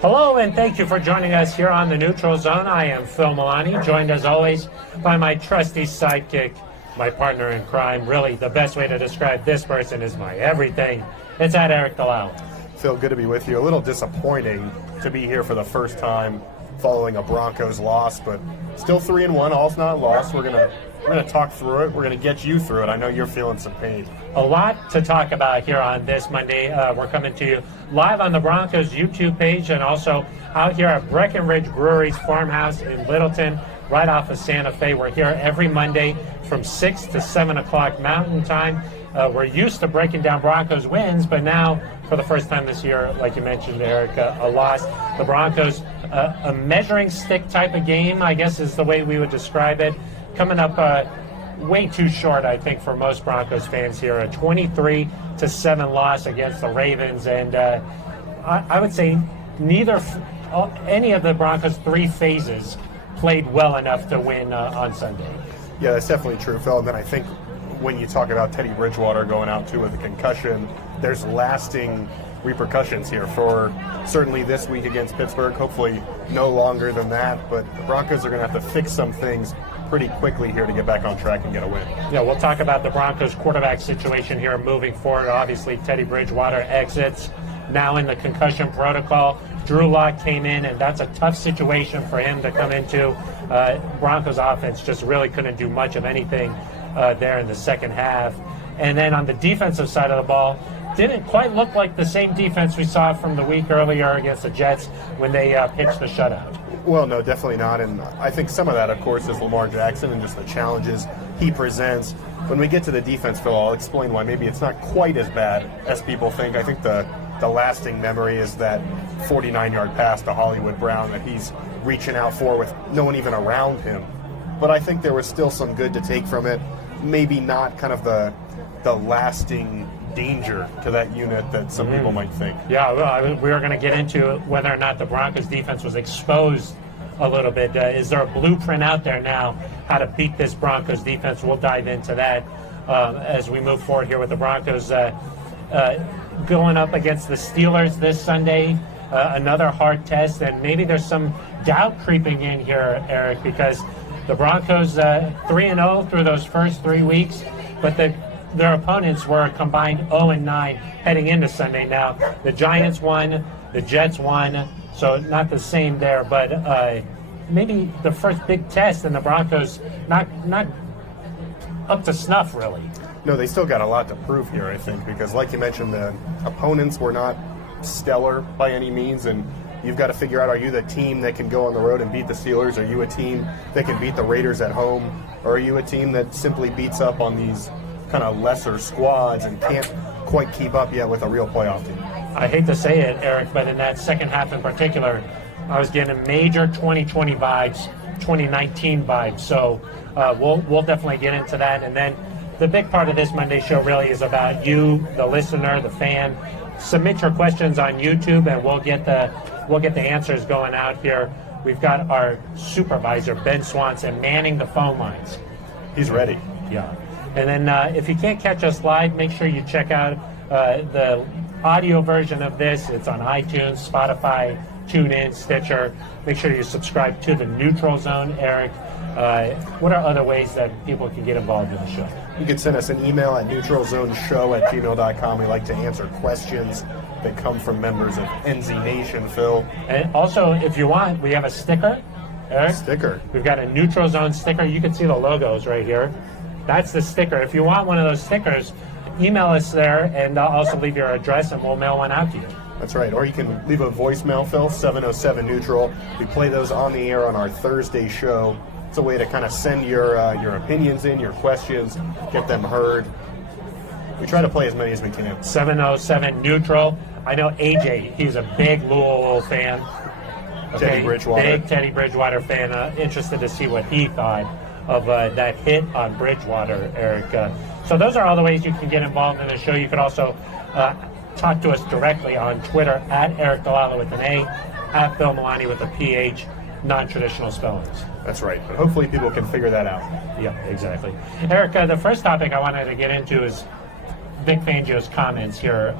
Hello, and thank you for joining us here on the Neutral Zone. I am Phil Milani, joined as always by my trusty sidekick, my partner in crime. Really, the best way to describe this person is my everything. It's at Eric Delau. Phil, good to be with you. A little disappointing to be here for the first time following a Broncos loss, but still 3-1. All's not lost. We're gonna talk through it. We're gonna get you through it. I know you're feeling some pain. A lot to talk about here on this Monday. We're coming to you live on the Broncos YouTube page and also out here at Breckenridge Brewery's farmhouse in Littleton, right off of Santa Fe. We're here every Monday from 6 to 7 o'clock Mountain Time. We're used to breaking down Broncos wins, but now, for the first time this year, like you mentioned, Eric, a loss. The Broncos, a measuring stick type of game, I guess is the way we would describe it. Coming up way too short, I think, for most Broncos fans here. A 23-7 loss against the Ravens, and I would say any of the Broncos' three phases played well enough to win on Sunday. Yeah, that's definitely true, Phil. And then I think when you talk about Teddy Bridgewater going out too with a concussion, there's lasting repercussions here for certainly this week against Pittsburgh. Hopefully no longer than that, but the Broncos are going to have to fix some things pretty quickly here to get back on track and get a win. Yeah, we'll talk about the Broncos quarterback situation here moving forward. Obviously, Teddy Bridgewater exits, now in the concussion protocol. Drew Lock came in, and that's a tough situation for him to come into. Broncos offense just really couldn't do much of anything there in the second half. And then on the defensive side of the ball, didn't quite look like the same defense we saw from the week earlier against the Jets when they pitched the shutout. Well, no, definitely not. And I think some of that, of course, is Lamar Jackson and just the challenges he presents. When we get to the defense, Phil, I'll explain why maybe it's not quite as bad as people think. I think the lasting memory is that 49-yard pass to Hollywood Brown that he's reaching out for with no one even around him. But I think there was still some good to take from it. Maybe not kind of the lasting danger to that unit that some people might think. Yeah, well, we were going to get into whether or not the Broncos defense was exposed a little bit. Is there a blueprint out there now how to beat this Broncos defense? We'll dive into that as we move forward here with the Broncos going up against the Steelers this Sunday. Another hard test, and maybe there's some doubt creeping in here, Eric, because the Broncos 3-0 through those first 3 weeks, but their opponents were a combined 0-9 heading into Sunday. Now, the Giants won, the Jets won, so not the same there, but maybe the first big test, and the Broncos not up to snuff, really. No, they still got a lot to prove here, I think, because like you mentioned, the opponents were not stellar by any means, and you've got to figure out, are you the team that can go on the road and beat the Steelers? Are you a team that can beat the Raiders at home? Or are you a team that simply beats up on these kind of lesser squads and can't quite keep up yet with a real playoff team? I hate to say it, Eric, but in that second half in particular, I was getting major 2020 vibes, 2019 vibes. So we'll definitely get into that. And then the big part of this Monday show really is about you, the listener, the fan. Submit your questions on YouTube, and we'll get the answers going out here. We've got our supervisor, Ben Swanson, manning the phone lines. He's ready. Yeah. And then if you can't catch us live, make sure you check out the audio version of this. It's on iTunes, Spotify, TuneIn, Stitcher. Make sure you subscribe to the Neutral Zone, Eric. What are other ways that people can get involved in the show? You can send us an email at neutralzoneshow@gmail.com. We like to answer questions that come from members of NZ Nation, Phil. And also, if you want, we have a sticker, Eric. Sticker. We've got a Neutral Zone sticker. You can see the logos right here. That's the sticker. If you want one of those stickers, email us there, and also leave your address, and we'll mail one out to you. That's right. Or you can leave a voicemail, Phil, 707-NEUTRAL. We play those on the air on our Thursday show. It's a way to kind of send your opinions in, your questions, get them heard. We try to play as many as we can. 707-NEUTRAL. I know AJ, he's a big Louisville fan. Okay? Teddy Bridgewater. Big Teddy Bridgewater fan. Interested to see what he thought of that hit on Bridgewater, Eric. So those are all the ways you can get involved in the show. You can also talk to us directly on Twitter at Eric Delau with an A, at Phil Milani with a PH, non-traditional spellings. That's right. But hopefully people can figure that out. Yeah, exactly. Eric, the first topic I wanted to get into is Vic Fangio's comments here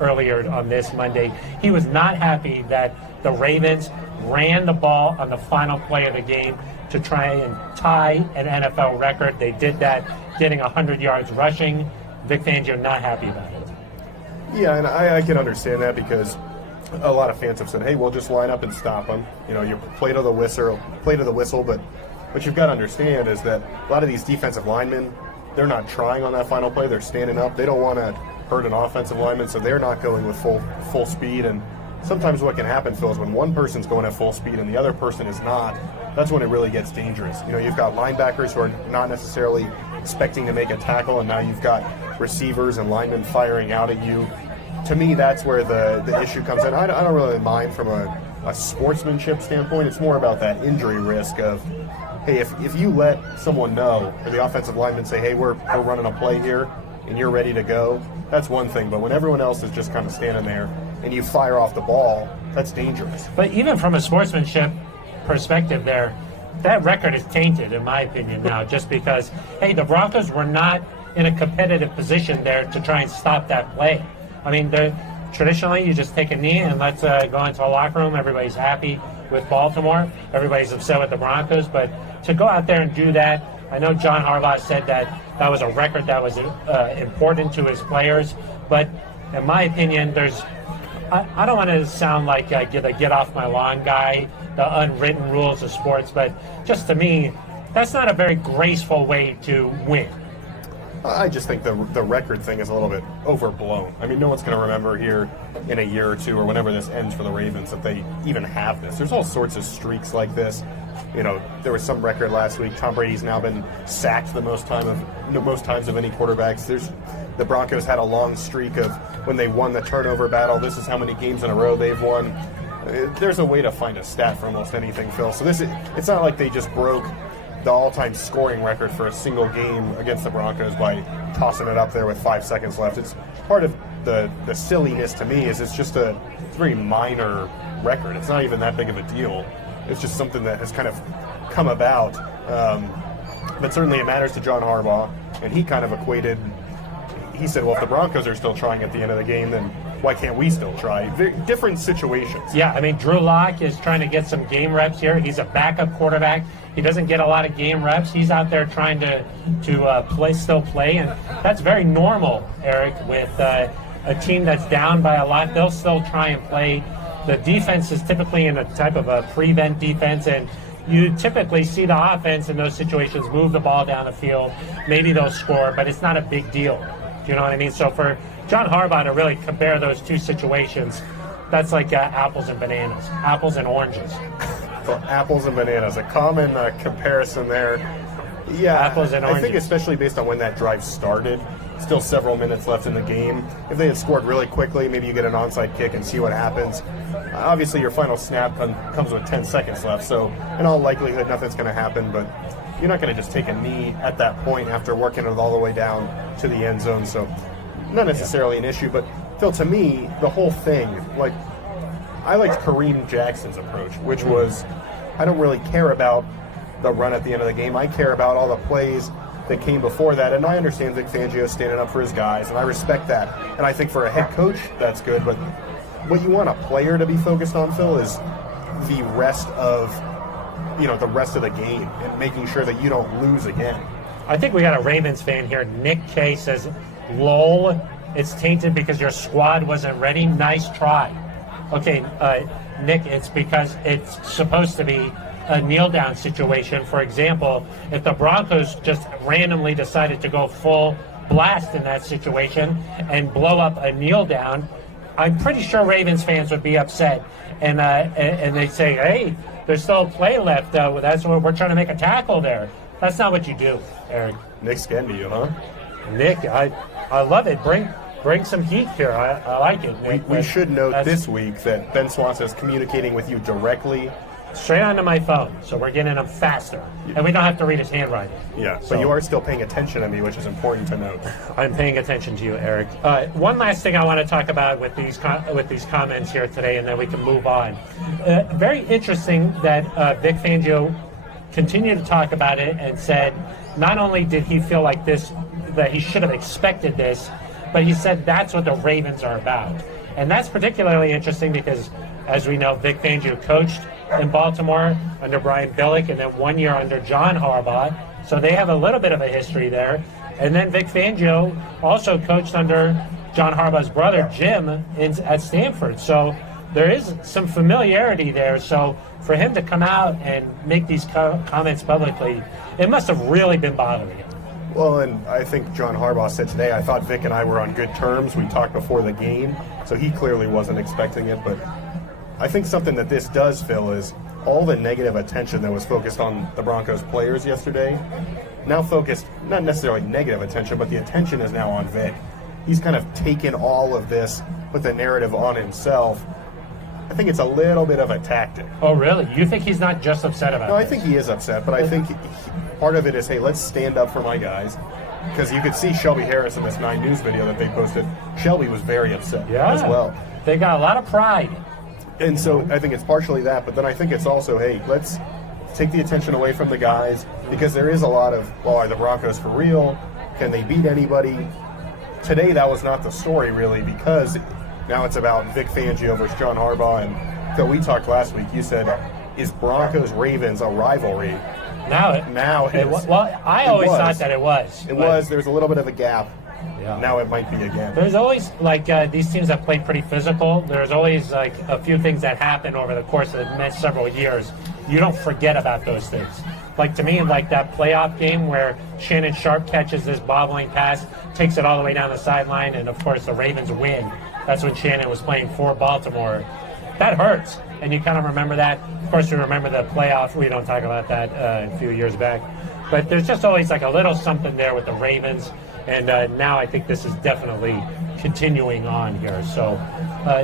earlier on this Monday. He was not happy that the Ravens ran the ball on the final play of the game to try and tie an NFL record. They did that, getting 100 yards rushing. Vic Fangio not happy about it. Yeah, and I can understand that because a lot of fans have said, hey, we'll just line up and stop them. You know, you play to the whistle, but what you've got to understand is that a lot of these defensive linemen, they're not trying on that final play. They're standing up. They don't want to hurt an offensive lineman, so they're not going with full speed. And sometimes what can happen, Phil, is when one person's going at full speed and the other person is not, that's when it really gets dangerous. You know, you've got linebackers who are not necessarily expecting to make a tackle, and now you've got receivers and linemen firing out at you. To me, that's where the issue comes in. I don't really mind from a sportsmanship standpoint. It's more about that injury risk of, hey, if you let someone know, or the offensive lineman say, hey, we're running a play here, and you're ready to go, that's one thing. But when everyone else is just kind of standing there and you fire off the ball, that's dangerous. But even from a sportsmanship perspective there, that record is tainted, in my opinion, now, just because, hey, the Broncos were not in a competitive position there to try and stop that play. I mean, traditionally, you just take a knee and let's go into a locker room. Everybody's happy with Baltimore. Everybody's upset with the Broncos. But to go out there and do that, I know John Harbaugh said that that was a record that was important to his players. But in my opinion, I don't want to sound like a get off my lawn guy, the unwritten rules of sports, but just to me, that's not a very graceful way to win. I just think the record thing is a little bit overblown. I mean, no one's going to remember here in a year or two or whenever this ends for the Ravens that they even have this. There's all sorts of streaks like this. You know, there was some record last week. Tom Brady's now been sacked the most times of any quarterbacks. The Broncos had a long streak of when they won the turnover battle. This is how many games in a row they've won. There's a way to find a stat for almost anything, Phil. So it's not like they just broke the all-time scoring record for a single game against the Broncos by tossing it up there with 5 seconds left. It's part of the silliness to me is it's a very minor record. It's not even that big of a deal. It's just something that has kind of come about. But certainly it matters to John Harbaugh, and he kind of equated, he said, well, if the Broncos are still trying at the end of the game, then why can't we still try? Very different situations. Yeah, I mean, Drew Lock is trying to get some game reps here. He's a backup quarterback. He doesn't get a lot of game reps. He's out there trying to play, and that's very normal, Eric, with a team that's down by a lot. They'll still try and play. The defense is typically in a type of a prevent defense, and you typically see the offense in those situations move the ball down the field. Maybe they'll score, but it's not a big deal. Do you know what I mean? So for John Harbaugh to really compare those two situations, that's like apples and bananas, apples and oranges. Well, apples and bananas, a common comparison there. Yeah, apples and oranges. I think especially based on when that drive started, still several minutes left in the game. If they had scored really quickly, maybe you get an onside kick and see what happens. Obviously, your final snap comes with 10 seconds left, so in all likelihood, nothing's going to happen, but you're not going to just take a knee at that point after working it all the way down to the end zone, so not necessarily an issue. But, Phil, to me, the whole thing, like, I liked Kareem Jackson's approach, which was, I don't really care about the run at the end of the game. I care about all the plays that came before that, and I understand Vic Fangio standing up for his guys, and I respect that. And I think for a head coach, that's good, but what you want a player to be focused on, Phil, is the rest of the game and making sure that you don't lose again. I think we got a Ravens fan here. Nick K says, lol, it's tainted because your squad wasn't ready. Nice try. Okay, Nick, it's because it's supposed to be a kneel-down situation. For example, if the Broncos just randomly decided to go full blast in that situation and blow up a kneel-down, I'm pretty sure Ravens fans would be upset. And they'd say, hey, there's still a play left. That's what we're trying to make a tackle there. That's not what you do, Eric. Nick's getting to you, huh? Nick, I love it. Bring some heat here. I like it, Nick. We should note this week that Ben Swanson is communicating with you directly. Straight onto my phone, so we're getting them faster. And we don't have to read his handwriting. Yeah, but you are still paying attention to me, which is important to note. I'm paying attention to you, Eric. One last thing I want to talk about with these comments here today, and then we can move on. Very interesting that Vic Fangio continued to talk about it and said not only did he feel like this, that he should have expected this, but he said that's what the Ravens are about. And that's particularly interesting because, as we know, Vic Fangio coached in Baltimore under Brian Billick and then 1 year under John Harbaugh. So they have a little bit of a history there. And then Vic Fangio also coached under John Harbaugh's brother, Jim, at Stanford. So there is some familiarity there. So for him to come out and make these comments publicly, it must have really been bothering him. Well, and I think John Harbaugh said today, I thought Vic and I were on good terms. We talked before the game, so he clearly wasn't expecting it. But I think something that this does, Phil, is all the negative attention that was focused on the Broncos players yesterday, now focused, not necessarily negative attention, but the attention is now on Vic. He's kind of taken all of this, put the narrative on himself. I think it's a little bit of a tactic. Oh, really? You think he's not just upset about it? No, I think he is upset, but I think part of it is, hey, let's stand up for my guys. Because you could see Shelby Harris in this 9 News video that they posted. Shelby was very upset as well. They got a lot of pride. And so I think it's partially that, but then I think it's also, hey, let's take the attention away from the guys, because there is a lot of, well, are the Broncos for real? Can they beat anybody? Today that was not the story, really, because now it's about Vic Fangio versus John Harbaugh. And Phil, we talked last week. You said, is Broncos-Ravens a rivalry? Now it is. Well, I always thought that it was. It was. There's a little bit of a gap. Yeah. Now it might be again. There's always, these teams that play pretty physical, there's always, a few things that happen over the course of the next several years. You don't forget about those things. To me, that playoff game where Shannon Sharp catches this bobbling pass, takes it all the way down the sideline, and, of course, the Ravens win. That's when Shannon was playing for Baltimore. That hurts, and you kind of remember that. Of course, you remember the playoff. We don't talk about that a few years back. But there's just always a little something there with the Ravens. And now I think this is definitely continuing on here. So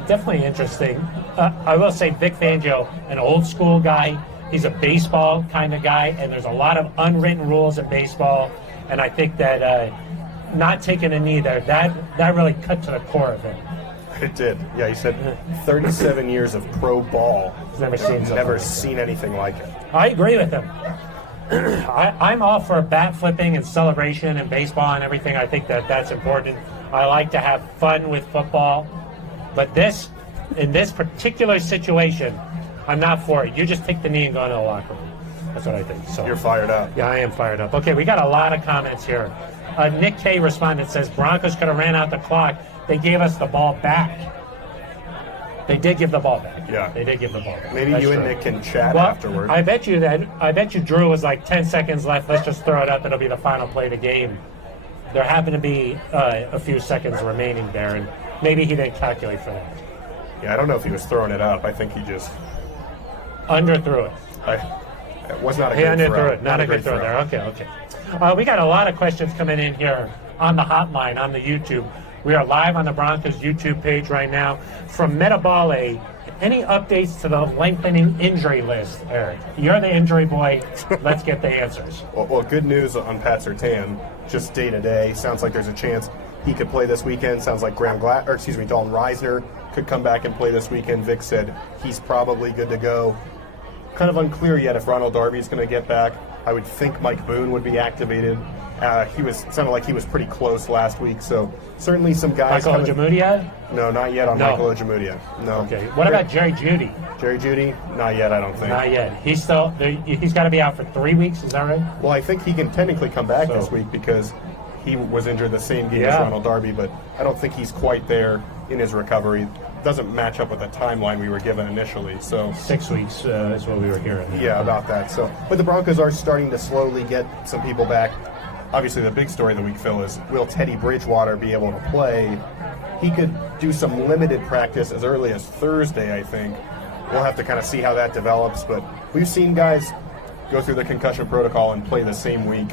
definitely interesting. I will say Vic Fangio, an old school guy. He's a baseball kind of guy, and there's a lot of unwritten rules in baseball. And I think that not taking a knee there, that really cut to the core of it. It did. Yeah, he said 37 years of pro ball. He's never seen anything like it. I agree with him. I'm all for bat flipping and celebration and baseball and everything. I think that's important. I like to have fun with football. But in this particular situation, I'm not for it. You just take the knee and go into the locker room. That's what I think. So you're fired up. Yeah, I am fired up. Okay, we got a lot of comments here. Nick K responded, says, Broncos could have ran out the clock. They gave us the ball back. They did give the ball back. Yeah. They did give the ball back. Maybe That's you true. and Nick can chat Well, afterward. I bet you Drew was 10 seconds left. Let's just throw it up. It'll be the final play of the game. There happened to be a few seconds remaining there, and maybe he didn't calculate for that. Yeah, I don't know if he was throwing it up. I think he just Underthrew it. It was not a He good throw. underthrew it. Not a good throw there. Okay. We got a lot of questions coming in here on the hotline, on the YouTube. We are live on the Broncos YouTube page right now. From Metabale, any updates to the lengthening injury list, Eric? You're the injury boy. Let's get the answers. Well, good news on Pat Surtain, just day to day. Sounds like there's a chance he could play this weekend. Sounds like Dalton Reisner could come back and play this weekend. Vic said he's probably good to go. Kind of unclear yet if Ronald Darby is going to get back. I would think Mike Boone would be activated. Sounded like he was pretty close last week, so certainly some guys. Michael Ojemudia? No, not yet on Michael Ojemudia. No. Okay. What about Jerry Jeudy? Jerry Jeudy? Not yet, I don't think. Not yet. He's got to be out for 3 weeks. Is that right? Well, I think he can technically come back this week because he was injured the same game as Ronald Darby, but I don't think he's quite there in his recovery. Doesn't match up with the timeline we were given initially. So 6 weeks is what we were hearing. Yeah, about that. So, but the Broncos are starting to slowly get some people back. Obviously, the big story of the week, Phil, is will Teddy Bridgewater be able to play? He could do some limited practice as early as Thursday, I think. We'll have to kind of see how that develops, but we've seen guys go through the concussion protocol and play the same week.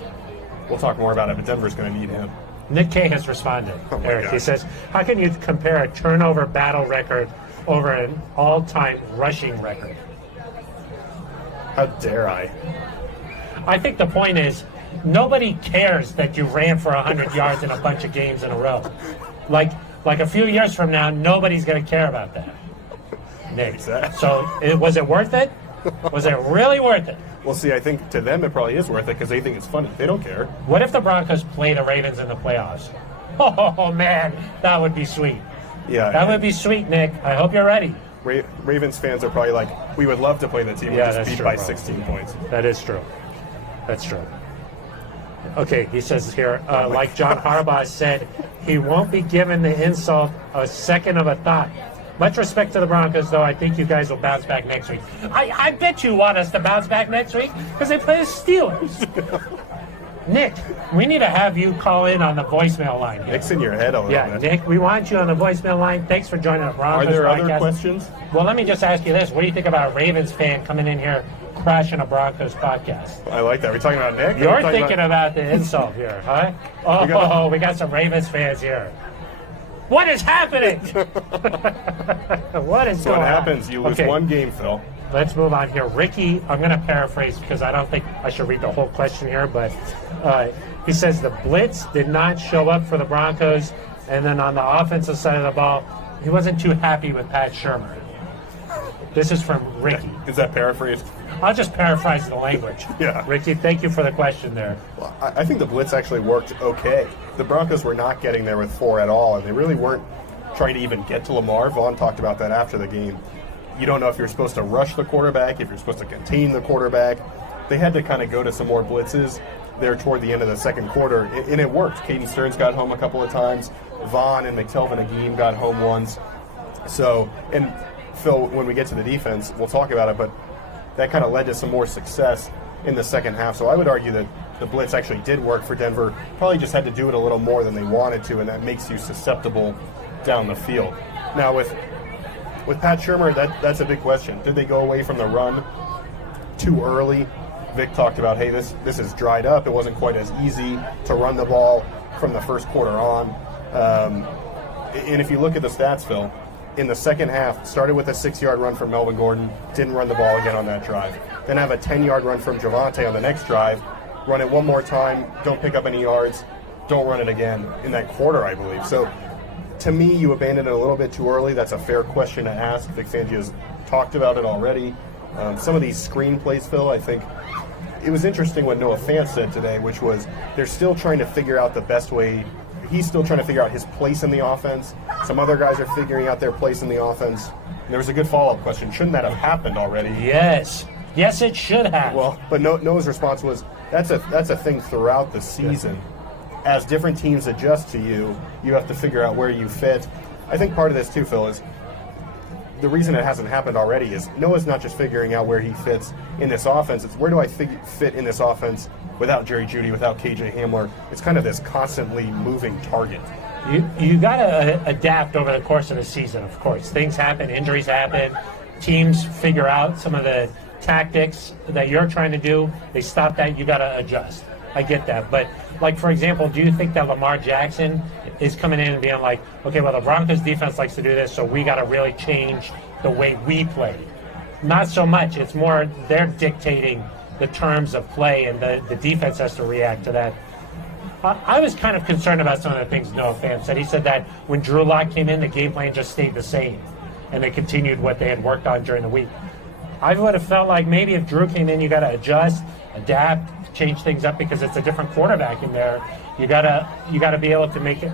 We'll talk more about it, but Denver's going to need him. Nick K has responded, Eric. God. He says, how can you compare a turnover battle record over an all-time rushing record? How dare I? I think the point is, nobody cares that you ran for 100 yards in a bunch of games in a row. Like a few years from now, nobody's going to care about that. Nick. Exactly. So was it worth it? Was it really worth it? Well, see, I think to them it probably is worth it because they think it's funny. They don't care. What if the Broncos play the Ravens in the playoffs? Oh, man, that would be sweet. Yeah, That would be sweet, Nick. I hope you're ready. Ravens fans are probably like, we would love to play the team we just beat by 16 points. That is true. That's true. Okay, he says here, like John Harbaugh said, he won't be given the insult a second of a thought. Much respect to the Broncos, though. I think you guys will bounce back next week. I bet you want us to bounce back next week because they play the Steelers. Nick, we need to have you call in on the voicemail line here. Nick's in your head a little bit. Nick, we want you on the voicemail line. Thanks for joining the Broncos Are there podcast. other questions? Well, let me just ask you this. What do you think about a Ravens fan coming in here crashing a Broncos podcast? I like that. Are we talking about Nick? You're thinking about the insult here, huh? Oh, we got some Ravens fans here. What is happening? What is So going what on? happens? You lose one game, Phil. Let's move on here. Ricky, I'm going to paraphrase because I don't think I should read the whole question here, but he says the blitz did not show up for the Broncos, and then on the offensive side of the ball, he wasn't too happy with Pat Shurmur. This is from Ricky. Is that paraphrased? I'll just paraphrase the language. Yeah. Ricky, thank you for the question there. Well, I think the blitz actually worked okay. The Broncos were not getting there with 4 at all, and they really weren't trying to even get to Lamar. Vaughn talked about that after the game. You don't know if you're supposed to rush the quarterback, if you're supposed to contain the quarterback. They had to kind of go to some more blitzes there toward the end of the second quarter, and it worked. Caden Stearns got home a couple of times. Vaughn and McTelvin Agim got home once. So, and Phil, when we get to the defense, we'll talk about it, but that kind of led to some more success in the second half. So I would argue that the blitz actually did work for Denver. Probably just had to do it a little more than they wanted to, and that makes you susceptible down the field. Now with Pat Shurmur, that's a big question. Did they go away from the run too early? Vic talked about, hey, this is dried up. It wasn't quite as easy to run the ball from the first quarter on. And if you look at the stats, Phil, in the second half, started with a 6-yard run from Melvin Gordon, didn't run the ball again on that drive. Then have a 10-yard run from Javonte on the next drive, run it one more time, don't pick up any yards, don't run it again in that quarter, I believe. So to me, you abandoned it a little bit too early. That's a fair question to ask. Vic Fangio's talked about it already. Some of these screen plays, Phil, I think it was interesting what Noah Fant said today, which was they're still trying to figure out the best way. He's still trying to figure out his place in the offense. Some other guys are figuring out their place in the offense. And there was a good follow-up question. Shouldn't that have happened already? Yes, it should have. Well, but Noah's response was, that's a thing throughout the season. As different teams adjust to you, you have to figure out where you fit. I think part of this too, Phil, is the reason it hasn't happened already is Noah's not just figuring out where he fits in this offense. It's where do I fit in this offense without Jerry Jeudy, without KJ Hamler. It's kind of this constantly moving target. You got to adapt over the course of the season, of course. Things happen, injuries happen, teams figure out some of the tactics that you're trying to do. They stop that, you got to adjust. I get that. But, like, for example, do you think that Lamar Jackson is coming in and being like, okay, well, the Broncos defense likes to do this, so we got to really change the way we play? Not so much. It's more they're dictating the terms of play, and the defense has to react to that. I was kind of concerned about some of the things Noah Fant said. He said that when Drew Lock came in, the game plan just stayed the same, and they continued what they had worked on during the week. I would have felt like maybe if Drew came in, you got to adjust, adapt, change things up because it's a different quarterback in there. You gotta be able to make it,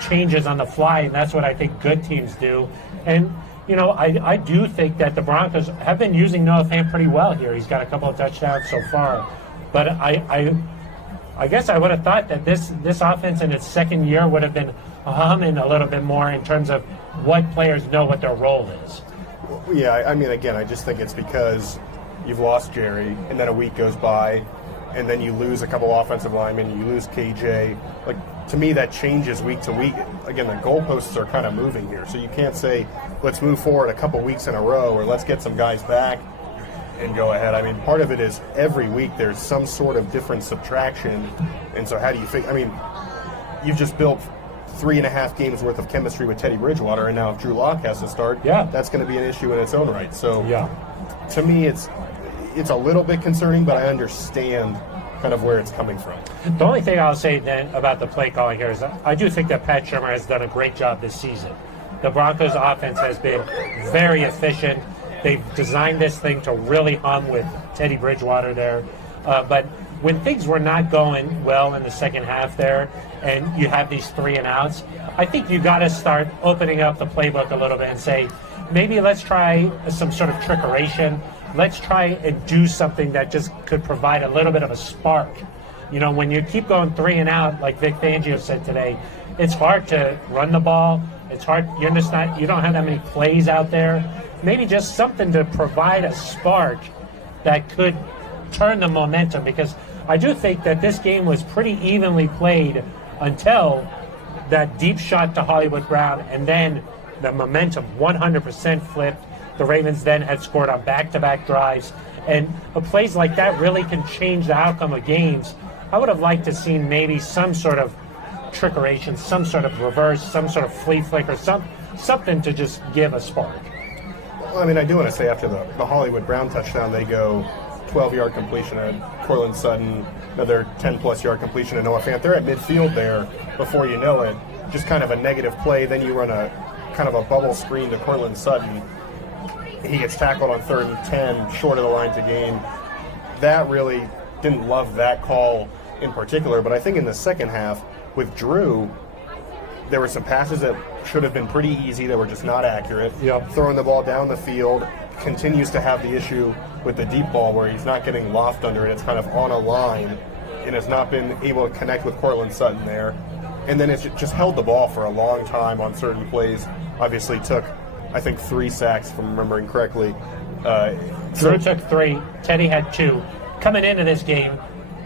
changes on the fly, and that's what I think good teams do. And I do think that the Broncos have been using Noah Fant pretty well here. He's got a couple of touchdowns so far, but I guess I would have thought that this offense in its second year would have been humming a little bit more in terms of what players know what their role is. Yeah, I mean, again, I just think it's because you've lost Jerry, and then a week goes by, and then you lose a couple offensive linemen, you lose KJ. Like, to me, that changes week to week. Again, the goalposts are kind of moving here, so you can't say, let's move forward a couple weeks in a row, or let's get some guys back and go ahead. I mean, part of it is every week there's some sort of different subtraction, and so how do you figure? I mean, you've just built 3.5 games worth of chemistry with Teddy Bridgewater, and now if Drew Lock has to start, that's going to be an issue in its own right. So, to me, it's a little bit concerning, but I understand kind of where it's coming from. The only thing I'll say then about the play calling here is I do think that Pat Shurmur has done a great job this season. The Broncos offense has been very efficient. They've designed this thing to really hum with Teddy Bridgewater there. But when things were not going well in the second half there, and you have these 3 and outs, I think you got to start opening up the playbook a little bit and say, maybe let's try some sort of trickeration. Let's try and do something that just could provide a little bit of a spark. You know, when you keep going 3 and out, like Vic Fangio said today, it's hard to run the ball. It's hard. You don't have that many plays out there. Maybe just something to provide a spark that could turn the momentum, because I do think that this game was pretty evenly played until that deep shot to Hollywood Brown, and then the momentum 100% flipped. The Ravens then had scored on back-to-back drives, and plays like that really can change the outcome of games. I would have liked to see maybe some sort of trickeration, some sort of reverse, some sort of flea flicker, something to just give a spark. Well, I mean, I do want to say after the Hollywood Brown touchdown, they go 12-yard completion at Cortland Sutton, another 10-plus yard completion to Noah Fant. They're at midfield there before you know it. Just kind of a negative play. Then you run a kind of a bubble screen to Cortland Sutton. He gets tackled on 3rd and 10, short of the line to gain. That really didn't love that call in particular, but I think in the second half with Drew, there were some passes that should have been pretty easy that were just not accurate. Yep. Throwing the ball down the field, continues to have the issue with the deep ball where he's not getting loft under it. It's kind of on a line and has not been able to connect with Cortland Sutton there. And then it's just held the ball for a long time on certain plays. Obviously took, I think, 3 sacks, if I'm remembering correctly. Drew took 3. Teddy had 2. Coming into this game,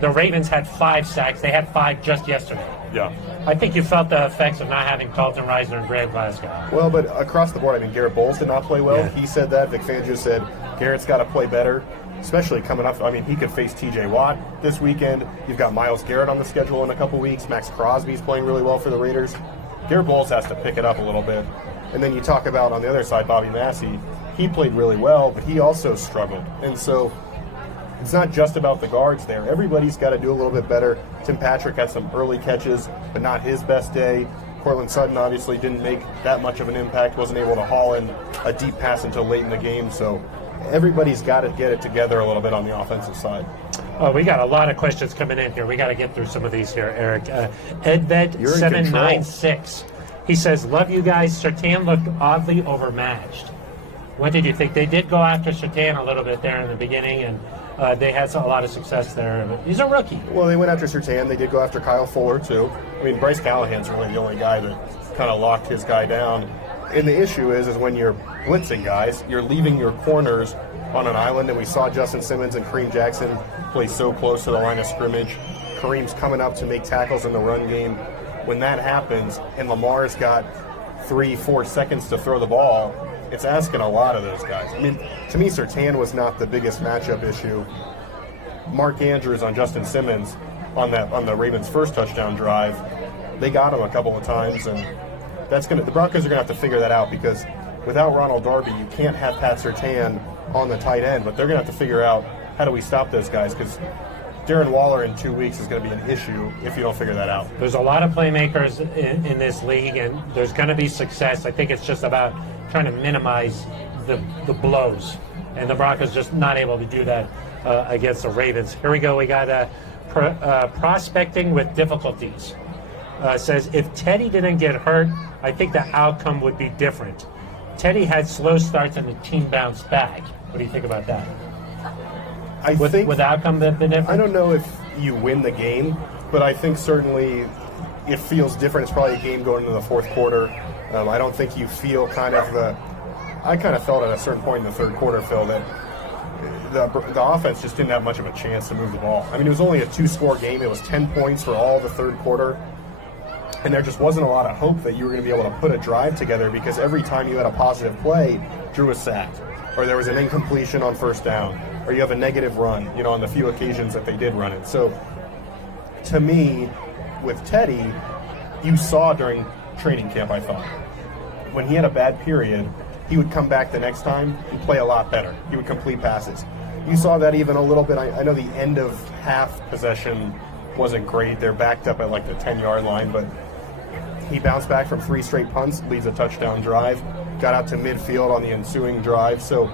the Ravens had 5 sacks. They had 5 just yesterday. Yeah. I think you felt the effects of not having Carlton Reisner and Graham Glasgow. Well, but across the board, I mean, Garrett Bowles did not play well. Yeah. He said that. Vic Fangio said Garrett's got to play better, especially coming up. I mean, he could face T.J. Watt this weekend. You've got Myles Garrett on the schedule in a couple weeks. Max Crosby's playing really well for the Raiders. Garrett Bowles has to pick it up a little bit. And then you talk about, on the other side, Bobby Massey. He played really well, but he also struggled. And so it's not just about the guards there. Everybody's got to do a little bit better. Tim Patrick had some early catches, but not his best day. Cortland Sutton obviously didn't make that much of an impact, wasn't able to haul in a deep pass until late in the game. So everybody's got to get it together a little bit on the offensive side. We got a lot of questions coming in here. We got to get through some of these here, Eric. Edved796. He says, love you guys. Surtain looked oddly overmatched. What did you think? They did go after Surtain a little bit there in the beginning, and they had a lot of success there. He's a rookie. Well, they went after Surtain. They did go after Kyle Fuller, too. I mean, Bryce Callahan's really the only guy that kind of locked his guy down. And the issue is when you're blitzing guys, you're leaving your corners on an island, and we saw Justin Simmons and Kareem Jackson play so close to the line of scrimmage. Kareem's coming up to make tackles in the run game. When that happens and Lamar's got 3-4 seconds to throw the ball, it's asking a lot of those guys. I mean, to me, Surtain was not the biggest matchup issue. Mark Andrews on Justin Simmons on the Ravens' first touchdown drive, they got him a couple of times, and the Broncos are going to have to figure that out, because without Ronald Darby, you can't have Pat Surtain on the tight end, but they're going to have to figure out how do we stop those guys, because Darren Waller in 2 weeks is going to be an issue if you don't figure that out. There's a lot of playmakers in this league, and there's going to be success. I think it's just about trying to minimize the blows, and the Broncos just not able to do that against the Ravens. Here we go. We got prospecting with difficulties. Says, if Teddy didn't get hurt, I think the outcome would be different. Teddy had slow starts and the team bounced back. What do you think about that? Would the outcome have been different? I don't know if you win the game, but I think certainly it feels different. It's probably a game going into the fourth quarter. I don't think you feel I kind of felt at a certain point in the third quarter, Phil, that the offense just didn't have much of a chance to move the ball. I mean, it was only a 2-score game. It was 10 points for all the third quarter. And there just wasn't a lot of hope that you were going to be able to put a drive together, because every time you had a positive play, Drew was sacked, or there was an incompletion on first down, or you have a negative run, on the few occasions that they did run it. So to me, with Teddy, you saw during training camp, I thought, when he had a bad period, he would come back the next time and play a lot better. He would complete passes. You saw that even a little bit. I know the end of half possession wasn't great. They're backed up at like the 10-yard line, but he bounced back from 3 straight punts, leads a touchdown drive, got out to midfield on the ensuing drive. So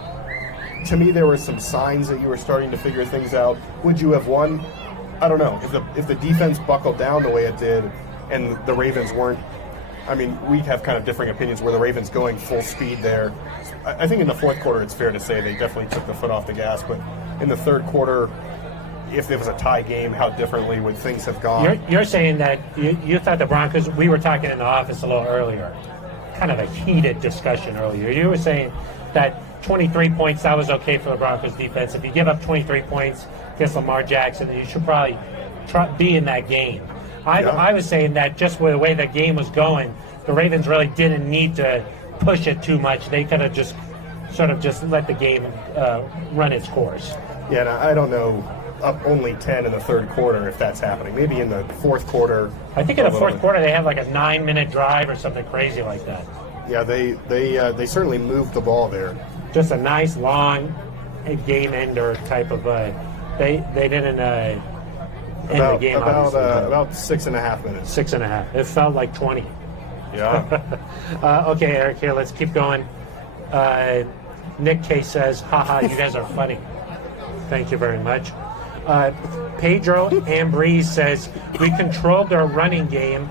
to me, there were some signs that you were starting to figure things out. Would you have won? I don't know if the defense buckled down the way it did, and the Ravens weren't. I mean, we have kind of differing opinions where the Ravens going full speed there. I think in the fourth quarter, it's fair to say they definitely took the foot off the gas. But in the third quarter, if it was a tie game, how differently would things have gone? You're saying that you thought the Broncos, we were talking in the office a little earlier, kind of a heated discussion earlier. You were saying that 23 points, that was okay for the Broncos defense. If you give up 23 points against Lamar Jackson, you should probably be in that game. I was saying that just with the way the game was going, the Ravens really didn't need to push it too much. They could have just sort of just let the game run its course. Yeah, and I don't know, up only 10 in the third quarter if that's happening. Maybe in the fourth quarter. I think in the fourth quarter they had like a 9-minute drive or something crazy like that. Yeah, they certainly moved the ball there. Just a nice long game ender type of. They didn't end the game about 6.5 minutes. 6.5. It felt like 20. Yeah. Okay, Eric. Here, let's keep going. Nick K says, "Haha, you guys are funny." Thank you very much. Pedro Ambrose says, "We controlled their running game.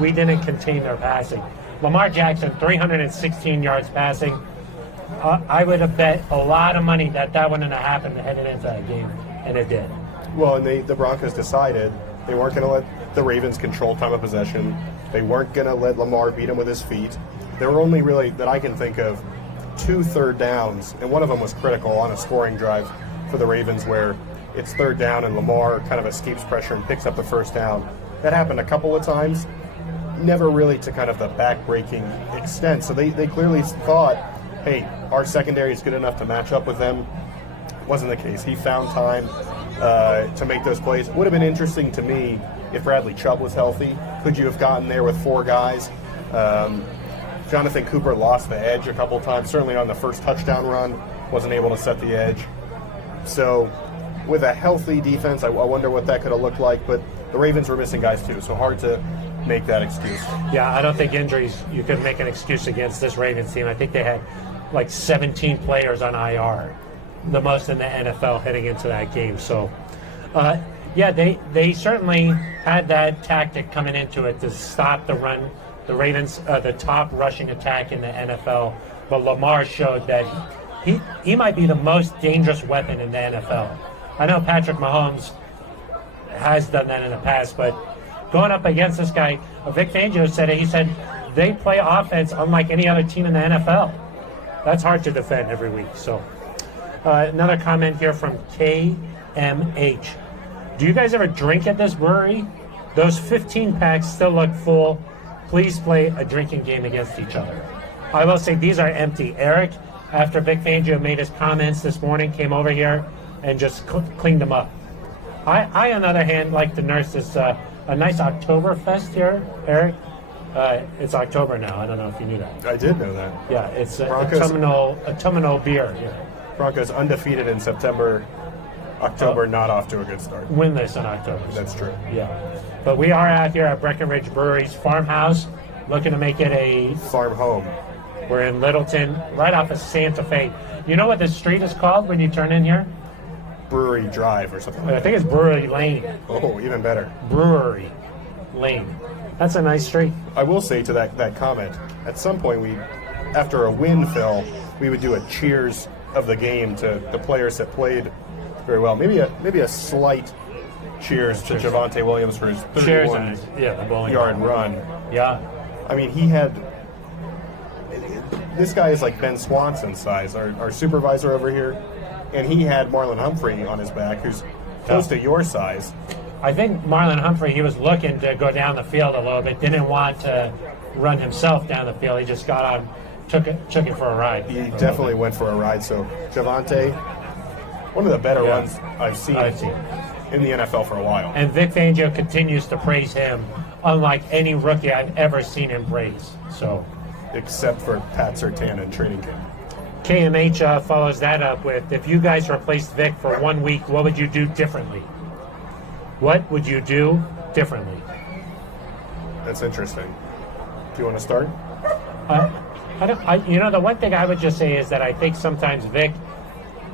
We didn't contain their passing." Lamar Jackson, 316 yards passing. I would have bet a lot of money that wouldn't have happened headed into that game, and it did. Well, and the Broncos decided they weren't going to let the Ravens control time of possession. They weren't going to let Lamar beat him with his feet. There were only really, that I can think of, 2 third downs, and one of them was critical on a scoring drive for the Ravens where it's third down and Lamar kind of escapes pressure and picks up the first down. That happened a couple of times, never really to kind of the back-breaking extent. So they clearly thought, hey, our secondary is good enough to match up with them. Wasn't the case. He found time to make those plays. It would have been interesting to me if Bradley Chubb was healthy. Could you have gotten there with 4 guys? Jonathan Cooper lost the edge a couple times, certainly on the first touchdown run, wasn't able to set the edge. So with a healthy defense, I wonder what that could have looked like, but the Ravens were missing guys too, so hard to make that excuse. Yeah, I don't think injuries, you could make an excuse against this Ravens team. I think they had like 17 players on IR, the most in the NFL heading into that game. So, yeah, they certainly had that tactic coming into it to stop the run. The Ravens, the top rushing attack in the NFL, but Lamar showed that he might be the most dangerous weapon in the NFL. I know Patrick Mahomes has done that in the past, but going up against this guy, Vic Fangio said it. He said they play offense unlike any other team in the NFL. That's hard to defend every week. So, another comment here from KMH. Do you guys ever drink at this brewery? Those 15 packs still look full. Please play a drinking game against each other. I will say these are empty. Eric, after Vic Fangio made his comments this morning, came over here and just cleaned them up. I on the other hand, like to nurse this a nice Oktoberfest here, Eric. It's October now. I don't know if you knew that. I did know that. Yeah, it's autumnal beer here. Broncos undefeated in September. October not off to a good start. Winless in October. That's true. Yeah. But we are out here at Breckenridge Brewery's farmhouse, looking to make it a farm home. We're in Littleton, right off of Santa Fe. You know what the street is called when you turn in here? Brewery Drive or something. I think it's Brewery Lane. Oh, even better. Brewery Lane. That's a nice street. I will say to that comment, at some point after a win, Phil, we would do a cheers of the game to the players that played very well. Maybe a slight cheers to Javonte Williams for his 31-yard run. Yeah. I mean, this guy is like Ben Swanson size, our supervisor over here, and he had Marlon Humphrey on his back, who's close to your size. I think Marlon Humphrey, he was looking to go down the field a little bit, didn't want to run himself down the field. He just got on, took it for a ride. He definitely went for a ride. So Javonte, one of the better ones I've seen in the NFL for a while. And Vic Fangio continues to praise him, unlike any rookie I've ever seen him praise. So, except for Pat Surtain in training camp. KMH follows that up with, if you guys replaced Vic for 1 week, what would you do differently? What would you do differently? That's interesting. Do you want to start? The one thing I would just say is that I think sometimes Vic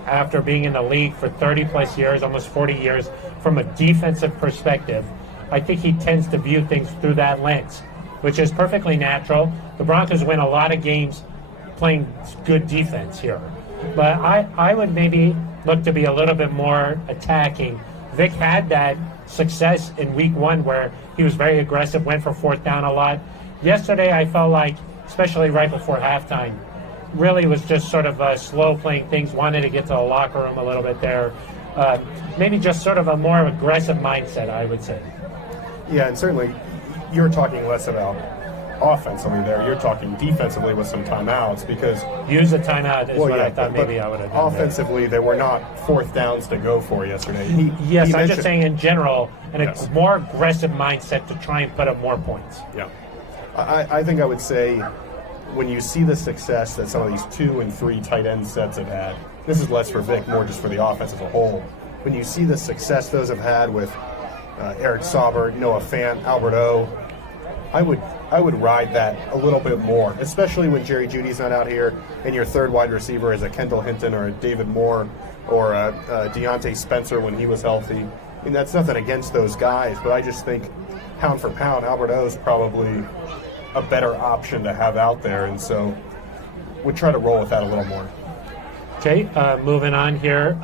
after being in the league for 30 plus years, almost 40 years, from a defensive perspective, I think he tends to view things through that lens, which is perfectly natural. The Broncos win a lot of games playing good defense here. But I would maybe look to be a little bit more attacking. Vic had that success in week 1 where he was very aggressive, went for fourth down a lot. Yesterday, I felt like, especially right before halftime, really was just sort of slow playing things, wanted to get to the locker room a little bit there. Maybe just sort of a more aggressive mindset, I would say. Yeah, and certainly you're talking less about offensively there. You're talking defensively with some timeouts because use a timeout is what I thought maybe I would have done. Offensively, there were not fourth downs to go for yesterday. I'm just saying in general, and a more aggressive mindset to try and put up more points. Yeah. I think I would say when you see the success that some of these 2 and 3 tight end sets have had, this is less for Vic, more just for the offense as a whole. When you see the success those have had with Eric Sauber, Noah Fant, Albert O, I would ride that a little bit more, especially when Jerry Jeudy's not out here and your third wide receiver is a Kendall Hinton or a David Moore or a Deontay Spencer when he was healthy. I mean, that's nothing against those guys, but I just think pound for pound, Albert O is probably a better option to have out there, and so we'd try to roll with that a little more. Okay, moving on here.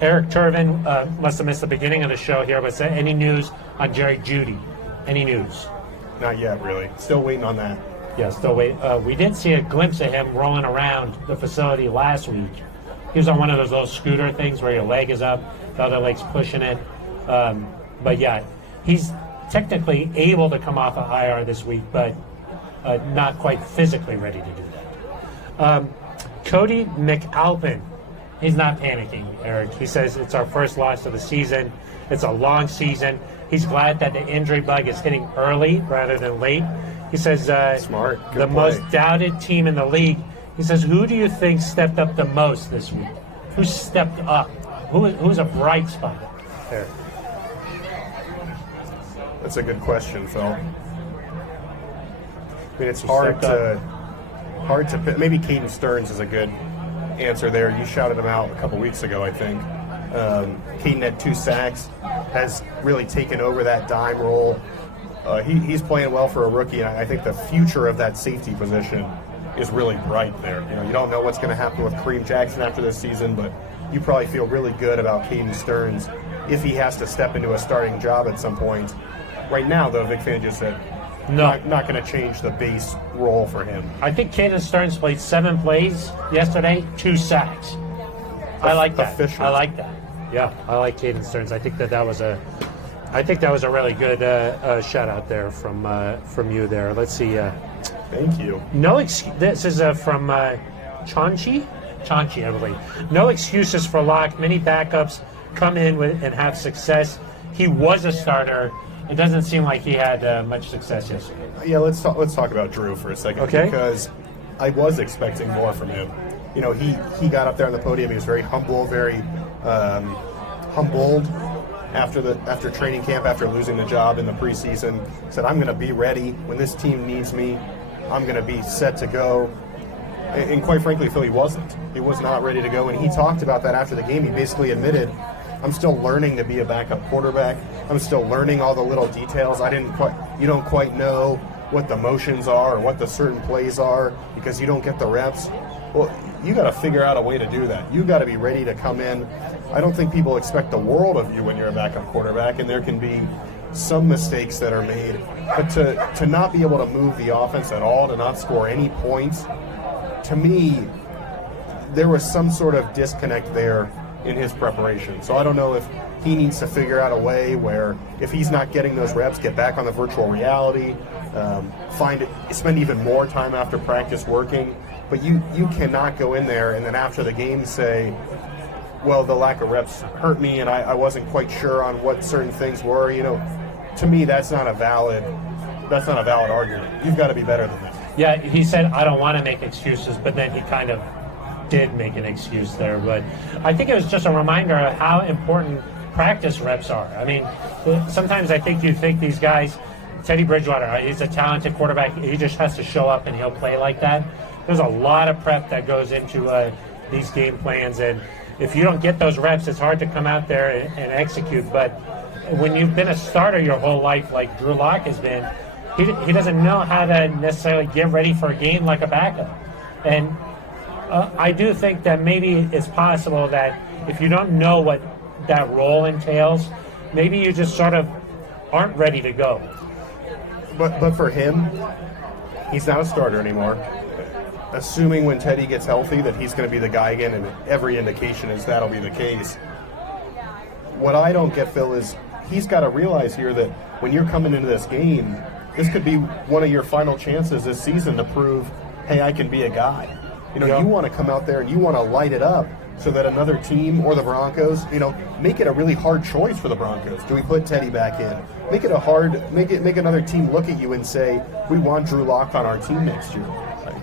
Eric Turvin must have missed the beginning of the show here, but any news on Jerry Jeudy? Any news? Not yet, really. Still waiting on that. Yeah, still waiting. We did see a glimpse of him rolling around the facility last week. He was on one of those little scooter things where your leg is up, the other leg's pushing it. But yeah, he's technically able to come off of IR this week, but not quite physically ready to do that. Cody McAlpin, he's not panicking, Eric. He says it's our first loss of the season. It's a long season. He's glad that the injury bug is hitting early rather than late. He says smart. Good the play. Most doubted team in the league. He says, who do you think stepped up the most this week? Who stepped up? Who's a bright spot there? That's a good question, Phil. I mean, it's hard to pick. Maybe Caden Stearns is a good answer there. You shouted him out a couple weeks ago, I think. Caden had 2 sacks, has really taken over that dime role. He's playing well for a rookie, and I think the future of that safety position is really bright there. You know, you don't know what's going to happen with Kareem Jackson after this season, but you probably feel really good about Caden Stearns if he has to step into a starting job at some point. Right now, though, Vic Fangio said not going to change the base role for him. I think Caden Stearns played 7 plays yesterday, 2 sacks. I like that. Official. I like that. Yeah, I like Caden Stearns. I think that was a really good shout out there from you there. Let's see. Thank you. No, this is from Chauncey, I believe. No excuses for Locke. Many backups come in and have success. He was a starter. It doesn't seem like he had much success yesterday. Yeah, let's talk about Drew for a second. Okay. Because I was expecting more from him. You know, he got up there on the podium. He was very humble, very humbled after training camp, after losing the job in the preseason. Said, I'm going to be ready when this team needs me. I'm going to be set to go. And quite frankly, Phil, he wasn't. He was not ready to go. And he talked about that after the game. He basically admitted, I'm still learning to be a backup quarterback. I'm still learning all the little details. You don't quite know what the motions are or what the certain plays are because you don't get the reps. Well, you got to figure out a way to do that. You got to be ready to come in. I don't think people expect the world of you when you're a backup quarterback, and there can be some mistakes that are made. But to not be able to move the offense at all, to not score any points, to me, there was some sort of disconnect there in his preparation. So I don't know if he needs to figure out a way where if he's not getting those reps, get back on the virtual reality, spend even more time after practice working. But you cannot go in there and then after the game say, well, the lack of reps hurt me and I wasn't quite sure on what certain things were. You know, to me, that's not a valid argument. You've got to be better than that. Yeah, he said, I don't want to make excuses, but then he kind of did make an excuse there. But I think it was just a reminder of how important practice reps are. I mean, sometimes I think you think these guys, Teddy Bridgewater, he's a talented quarterback. He just has to show up and he'll play like that. There's a lot of prep that goes into these game plans, and if you don't get those reps, it's hard to come out there and execute. But when you've been a starter your whole life, like Drew Lock has been, he doesn't know how to necessarily get ready for a game like a backup. And I do think that maybe it's possible that if you don't know what that role entails, maybe you just sort of aren't ready to go. But for him, he's not a starter anymore. Assuming when Teddy gets healthy that he's going to be the guy again, and every indication is that'll be the case. What I don't get, Phil, is he's got to realize here that when you're coming into this game, this could be one of your final chances this season to prove, hey, I can be a guy. You want to come out there and you want to light it up so that another team or the Broncos, make it a really hard choice for the Broncos. Do we put Teddy back in? Make another team look at you and say, we want Drew Lock on our team next year.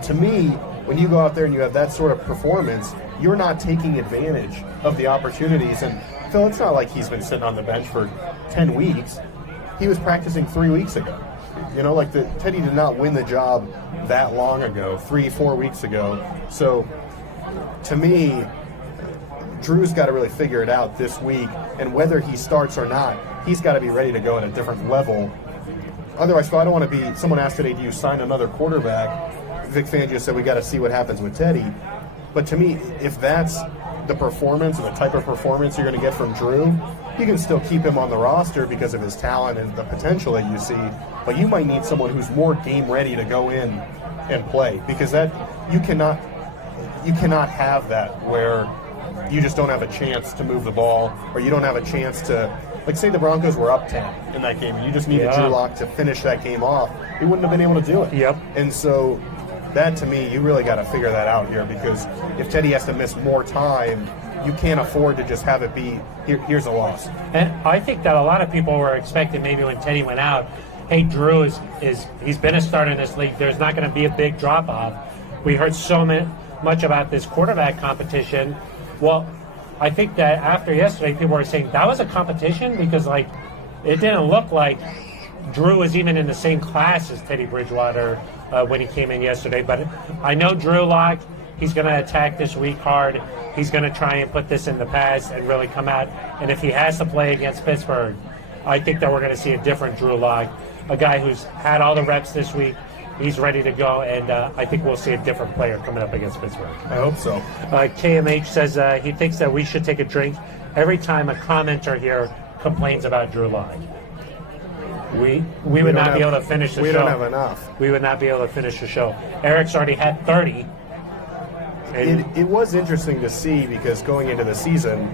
To me, when you go out there and you have that sort of performance, you're not taking advantage of the opportunities. And Phil, it's not like he's been sitting on the bench for 10 weeks. He was practicing 3 weeks ago. Teddy did not win the job that long ago, 3-4 weeks ago. So, to me, Drew's got to really figure it out this week, and whether he starts or not, he's got to be ready to go at a different level. Otherwise, Phil, I don't want to be. Someone asked today, do you sign another quarterback? Vic Fangio said we got to see what happens with Teddy. But to me, if that's the performance and the type of performance you're going to get from Drew, you can still keep him on the roster because of his talent and the potential that you see. But you might need someone who's more game ready to go in and play, because that you cannot have that where you just don't have a chance to move the ball, or you don't have a chance to, like, say the Broncos were up 10 in that game and you just needed Drew Lock to finish that game off, he wouldn't have been able to do it. Yep. And so that, to me, you really got to figure that out here, because if Teddy has to miss more time, you can't afford to just have it be, here's a loss. And I think that a lot of people were expecting, maybe when Teddy went out, hey, Drew he's been a starter in this league. There's not going to be a big drop-off. We heard so much about this quarterback competition. Well, I think that after yesterday, people were saying that was a competition, because, it didn't look like Drew was even in the same class as Teddy Bridgewater when he came in yesterday. But I know Drew Lock, he's going to attack this week hard. He's going to try and put this in the past and really come out. And if he has to play against Pittsburgh, I think that we're going to see a different Drew Lock, a guy who's had all the reps this week. He's ready to go, and I think we'll see a different player coming up against Pittsburgh. I hope so. KMH says he thinks that we should take a drink every time a commenter here complains about Drew Lock. We would not be able to finish the show. We don't have enough. We would not be able to finish the show. Eric's already had 30. It was interesting to see, because going into the season,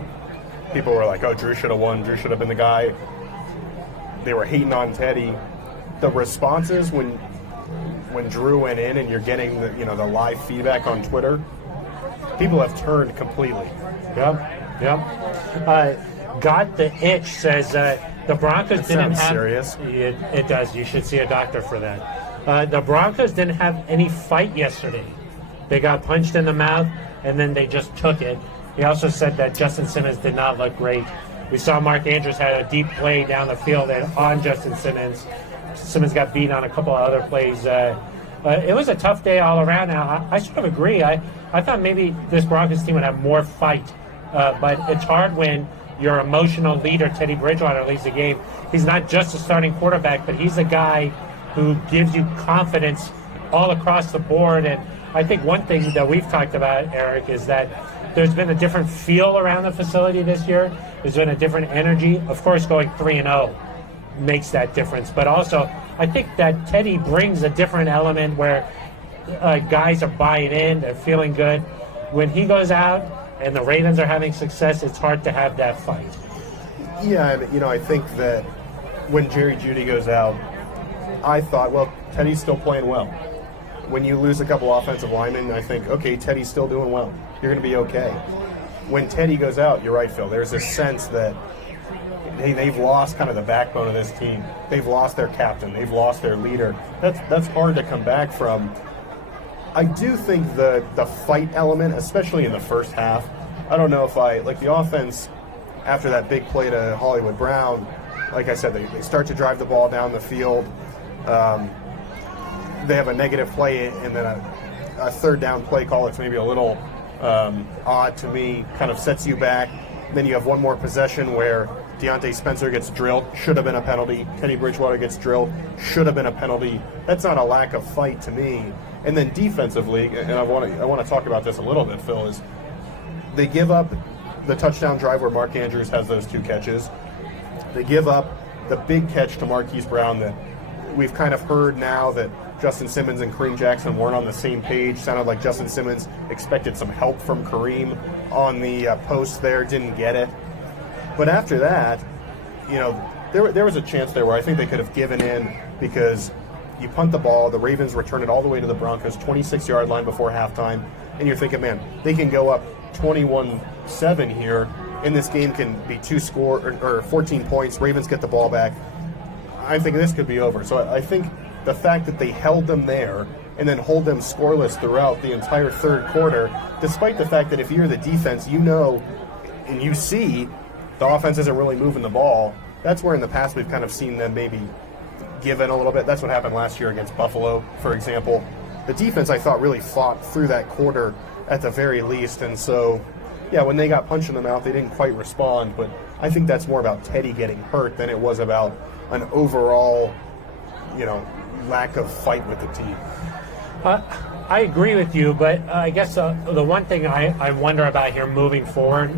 people were like, oh, Drew should have won. Drew should have been the guy. They were hating on Teddy. The responses when Drew went in, and you're getting the live feedback on Twitter, people have turned completely. Yep. Got the Itch says the Broncos didn't have. Serious. It does. You should see a doctor for that. The Broncos didn't have any fight yesterday. They got punched in the mouth, and then they just took it. He also said that Justin Simmons did not look great. We saw Mark Andrews had a deep play down the field on Justin Simmons. Simmons got beat on a couple of other plays. It was a tough day all around. Now, I sort of agree. I thought maybe this Broncos team would have more fight, but it's hard when your emotional leader, Teddy Bridgewater, leads the game. He's not just a starting quarterback, but he's a guy who gives you confidence all across the board. And I think one thing that we've talked about, Eric, is that there's been a different feel around the facility this year. There's been a different energy. Of course, going 3-0 makes that difference. But also, I think that Teddy brings a different element where guys are buying in, they're feeling good. When he goes out and the Ravens are having success, it's hard to have that fight. Yeah, and I think that when Jerry Jeudy goes out, I thought, well, Teddy's still playing well. When you lose a couple offensive linemen, I think, okay, Teddy's still doing well. You're going to be okay. When Teddy goes out, you're right, Phil, there's this sense that they've lost kind of the backbone of this team. They've lost their captain. They've lost their leader. That's hard to come back from. I do think the fight element, especially in the first half, I don't know if the offense, after that big play to Hollywood Brown, like I said, they start to drive the ball down the field. They have a negative play and then a third down play call. It's maybe a little odd to me, kind of sets you back. Then you have one more possession where Deontay Spencer gets drilled, should have been a penalty. Teddy Bridgewater gets drilled, should have been a penalty. That's not a lack of fight to me. And then defensively, and I want to talk about this a little bit, Phil, is they give up the touchdown drive where Mark Andrews has those 2 catches. They give up the big catch to Marquise Brown that we've kind of heard now that Justin Simmons and Kareem Jackson weren't on the same page. Sounded like Justin Simmons expected some help from Kareem on the post there, didn't get it. But after that, there was a chance there where I think they could have given in because you punt the ball, the Ravens return it all the way to the Broncos, 26-yard line before halftime, and you're thinking, man, they can go up 21-7 here, and this game can be 14 points. Ravens get the ball back. I think this could be over. So I think the fact that they held them there and then hold them scoreless throughout the entire third quarter, despite the fact that if you're the defense, and you see the offense isn't really moving the ball. That's where in the past we've kind of seen them maybe give in a little bit. That's what happened last year against Buffalo, for example. The defense, I thought, really fought through that quarter at the very least. And so, yeah, when they got punched in the mouth, they didn't quite respond. But I think that's more about Teddy getting hurt than it was about an overall, lack of fight with the team. I agree with you, but I guess the one thing I wonder about here moving forward,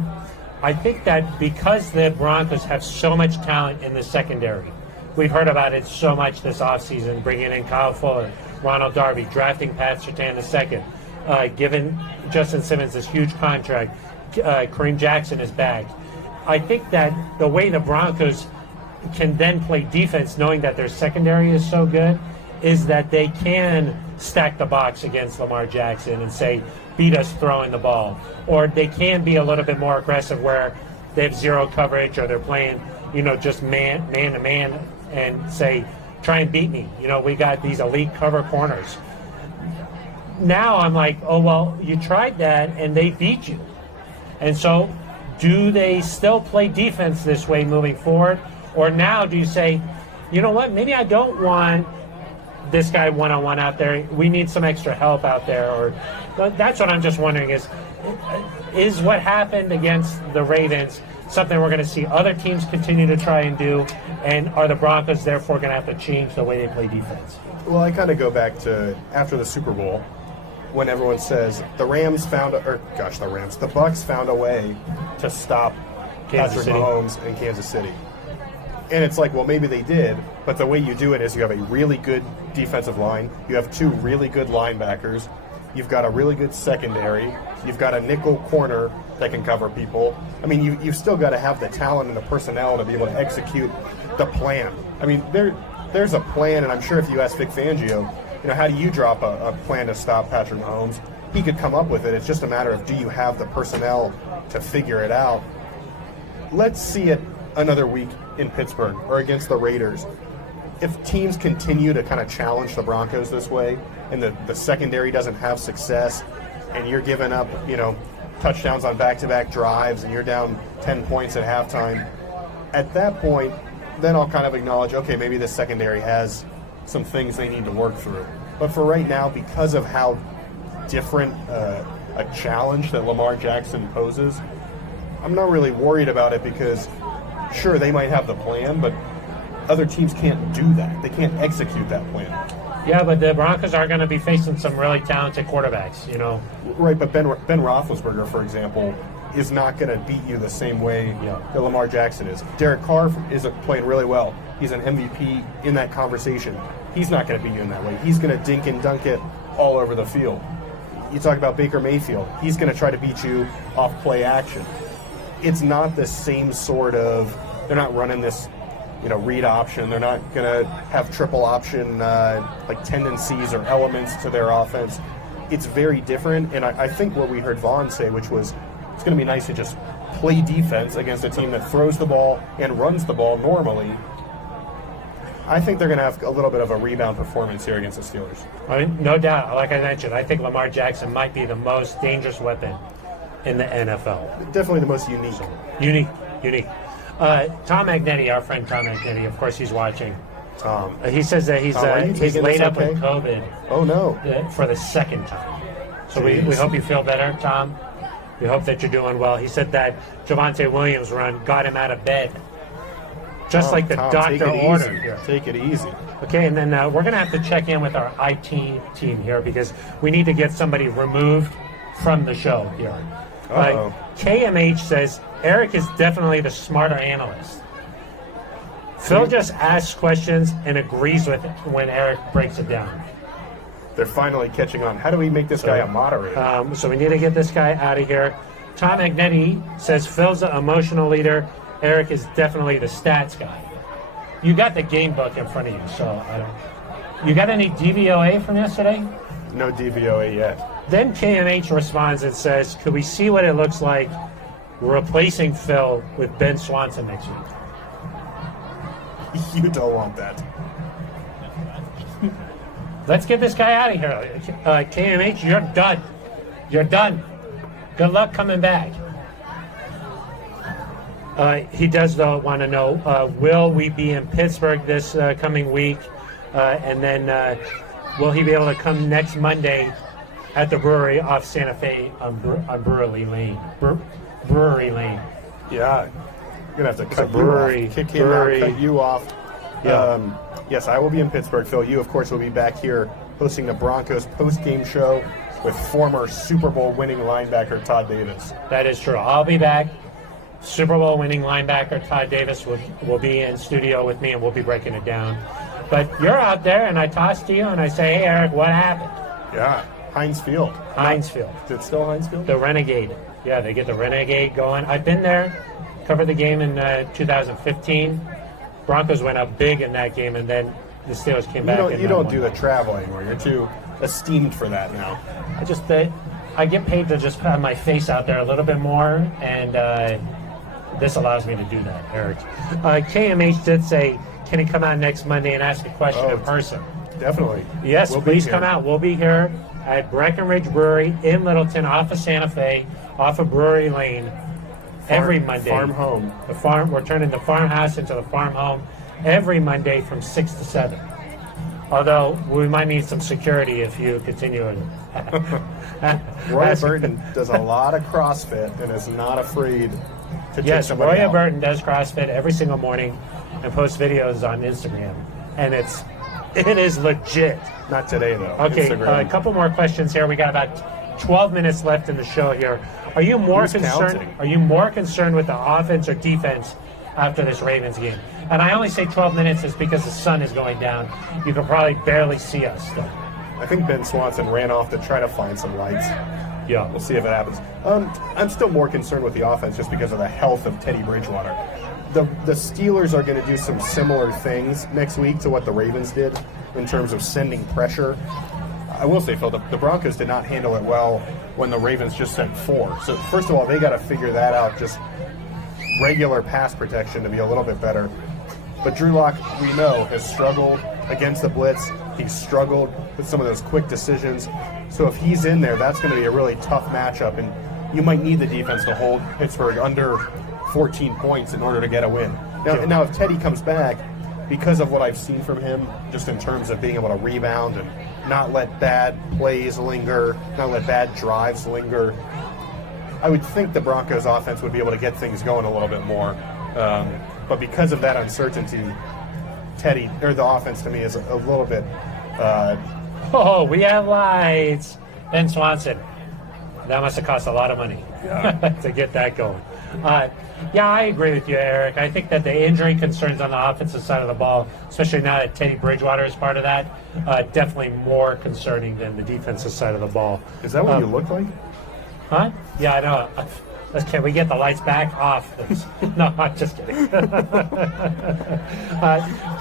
I think that because the Broncos have so much talent in the secondary, we've heard about it so much this offseason, bringing in Kyle Fuller, Ronald Darby, drafting Pat Surtain II, giving Justin Simmons this huge contract, Kareem Jackson is back. I think that the way the Broncos can then play defense, knowing that their secondary is so good, is that they can stack the box against Lamar Jackson and say, beat us throwing the ball. Or they can be a little bit more aggressive where they have zero coverage or they're playing, just man to man and say, try and beat me. We got these elite cover corners. Now I'm like, oh, well, you tried that and they beat you. And so do they still play defense this way moving forward? Or now do you say, you know what, maybe I don't want this guy one-on-one out there. We need some extra help out there. Or that's what I'm just wondering is what happened against the Ravens something we're going to see other teams continue to try and do? And are the Broncos therefore going to have to change the way they play defense? Well, I kind of go back to after the Super Bowl when everyone says the Bucs found a way to stop Patrick Mahomes in Kansas City. And it's like, well, maybe they did, but the way you do it is you have a really good defensive line, you have 2 really good linebackers, you've got a really good secondary, you've got a nickel corner that can cover people. I mean, you've still got to have the talent and the personnel to be able to execute the plan. I mean, there's a plan, and I'm sure if you ask Vic Fangio, how do you drop a plan to stop Patrick Mahomes? He could come up with it. It's just a matter of, do you have the personnel to figure it out? Let's see it another week in Pittsburgh or against the Raiders. If teams continue to kind of challenge the Broncos this way and the secondary doesn't have success and you're giving up, touchdowns on back-to-back drives and you're down 10 points at halftime, at that point, then I'll kind of acknowledge, okay, maybe the secondary has some things they need to work through. But for right now, because of how different a challenge that Lamar Jackson poses, I'm not really worried about it because sure, they might have the plan, but other teams can't do that. They can't execute that plan. Yeah, but the Broncos are going to be facing some really talented quarterbacks, Right, but Ben Roethlisberger, for example, is not going to beat you the same way that Lamar Jackson is. Derek Carr is playing really well. He's an MVP in that conversation. He's not going to beat you in that way. He's going to dink and dunk it all over the field. You talk about Baker Mayfield. He's going to try to beat you off play action. It's not the same sort of, they're not running this, read option. They're not going to have triple option like tendencies or elements to their offense. It's very different. And I think what we heard Vaughn say, which was, it's going to be nice to just play defense against a team that throws the ball and runs the ball normally. I think they're going to have a little bit of a rebound performance here against the Steelers. I mean, no doubt. Like I mentioned, I think Lamar Jackson might be the most dangerous weapon in the NFL. Definitely the most unique. Unique. Tom Magnetti, our friend Tom Magnetti, of course he's watching. Tom. He says that he's laid up with COVID. Oh, no. For the second time. So we hope you feel better, Tom. We hope that you're doing well. He said that Javonte Williams run got him out of bed, just like the Tom, doctor ordered. easy. Here. Take it easy. Okay, and then we're going to have to check in with our IT team here because we need to get somebody removed from the show here. KMH says Eric is definitely the smarter analyst. Phil just asks questions and agrees with it when Eric breaks it down. They're finally catching on. How do we make this guy a moderator? So we need to get this guy out of here. Tom Agnetti says Phil's the emotional leader. Eric is definitely the stats guy. You got the game book in front of you, so I don't. You got any DVOA from yesterday? No DVOA yet. Then KMH responds and says, could we see what it looks like replacing Phil with Ben Swanson next week? You don't want that. Let's get this guy out of here. KMH, you're done. You're done. Good luck coming back. He does, though, want to know, will we be in Pittsburgh this coming week? And then will he be able to come next Monday at the brewery off Santa Fe on Brewery Lane? Brewery Lane. Yeah. You're going to have to cut brewery, you off. Kick him out, cut you off. Yeah. Yes, I will be in Pittsburgh, Phil. You, of course, will be back here hosting the Broncos post-game show with former Super Bowl winning linebacker Todd Davis. That is true. I'll be back. Super Bowl winning linebacker Todd Davis will be in studio with me, and we'll be breaking it down. But you're out there, and I toss to you, and I say, hey, Eric, what happened? Yeah, Heinz Field. Heinz Field. Is it still Heinz Field? The Renegade. Yeah, they get the Renegade going. I've been there, covered the game in 2015. Broncos went up big in that game, and then the Steelers came back. You don't do the travel anymore. You're too esteemed for that now. I get paid to just have my face out there a little bit more, and this allows me to do that, Eric. KMH did say, can he come out next Monday and ask a question in person? Definitely. Yes, We'll please come out. We'll be here at Breckenridge Brewery in Littleton, off of Santa Fe, off of Brewery Lane, every Monday. Farm home. We're turning the farmhouse into the farm home every Monday from 6 to 7. Although we might need some security if you continue. Roy Burton does a lot of CrossFit and is not afraid to take somebody Roy out. Burton does CrossFit every single morning and posts videos on Instagram, and it is legit. Not today though. Okay, Instagram. a couple more questions here. We got about 12 minutes left in the show here. Are you more Who's concerned? counting? Are you more concerned with the offense or defense after this Ravens game? And I only say 12 minutes is because the sun is going down. You can probably barely see us still. I think Ben Swanson ran off to try to find some lights. Yeah. We'll see if it happens. I'm still more concerned with the offense just because of the health of Teddy Bridgewater. The Steelers are going to do some similar things next week to what the Ravens did in terms of sending pressure. I will say, Phil, the Broncos did not handle it well when the Ravens just sent 4. So first of all, they got to figure that out, just regular pass protection to be a little bit better. But Drew Lock, we know, has struggled against the blitz. He's struggled with some of those quick decisions. So if he's in there, that's going to be a really tough matchup, and you might need the defense to hold Pittsburgh under 14 points in order to get a win. Now if Teddy comes back, because of what I've seen from him, just in terms of being able to rebound and not let bad plays linger, not let bad drives linger, I would think the Broncos offense would be able to get things going a little bit more. But because of that uncertainty, the offense to me is a little bit. We have lights. Ben Swanson. That must have cost a lot of money to get that going. I agree with you, Eric. I think that the injury concerns on the offensive side of the ball, especially now that Teddy Bridgewater is part of that, definitely more concerning than the defensive side of the ball. Is that what you look like? Huh? Yeah, I know. Can we get the lights back off? No, I'm just kidding.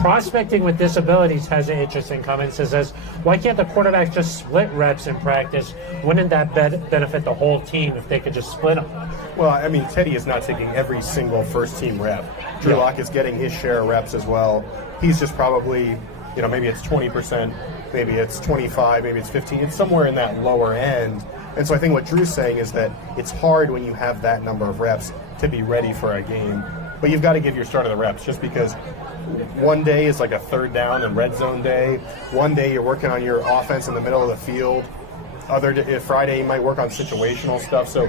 Prospecting with disabilities has an interesting comment. It says, why can't the quarterbacks just split reps in practice? Wouldn't that benefit the whole team if they could just split them? Well, I mean, Teddy is not taking every single first-team rep. Drew Lock is getting his share of reps as well. He's just probably, maybe it's 20%, maybe it's 25, maybe it's 15. It's somewhere in that lower end. And so I think what Drew's saying is that it's hard when you have that number of reps to be ready for a game. But you've got to give your starter the reps, just because one day is like a third down and red zone day. One day you're working on your offense in the middle of the field. Friday you might work on situational stuff. So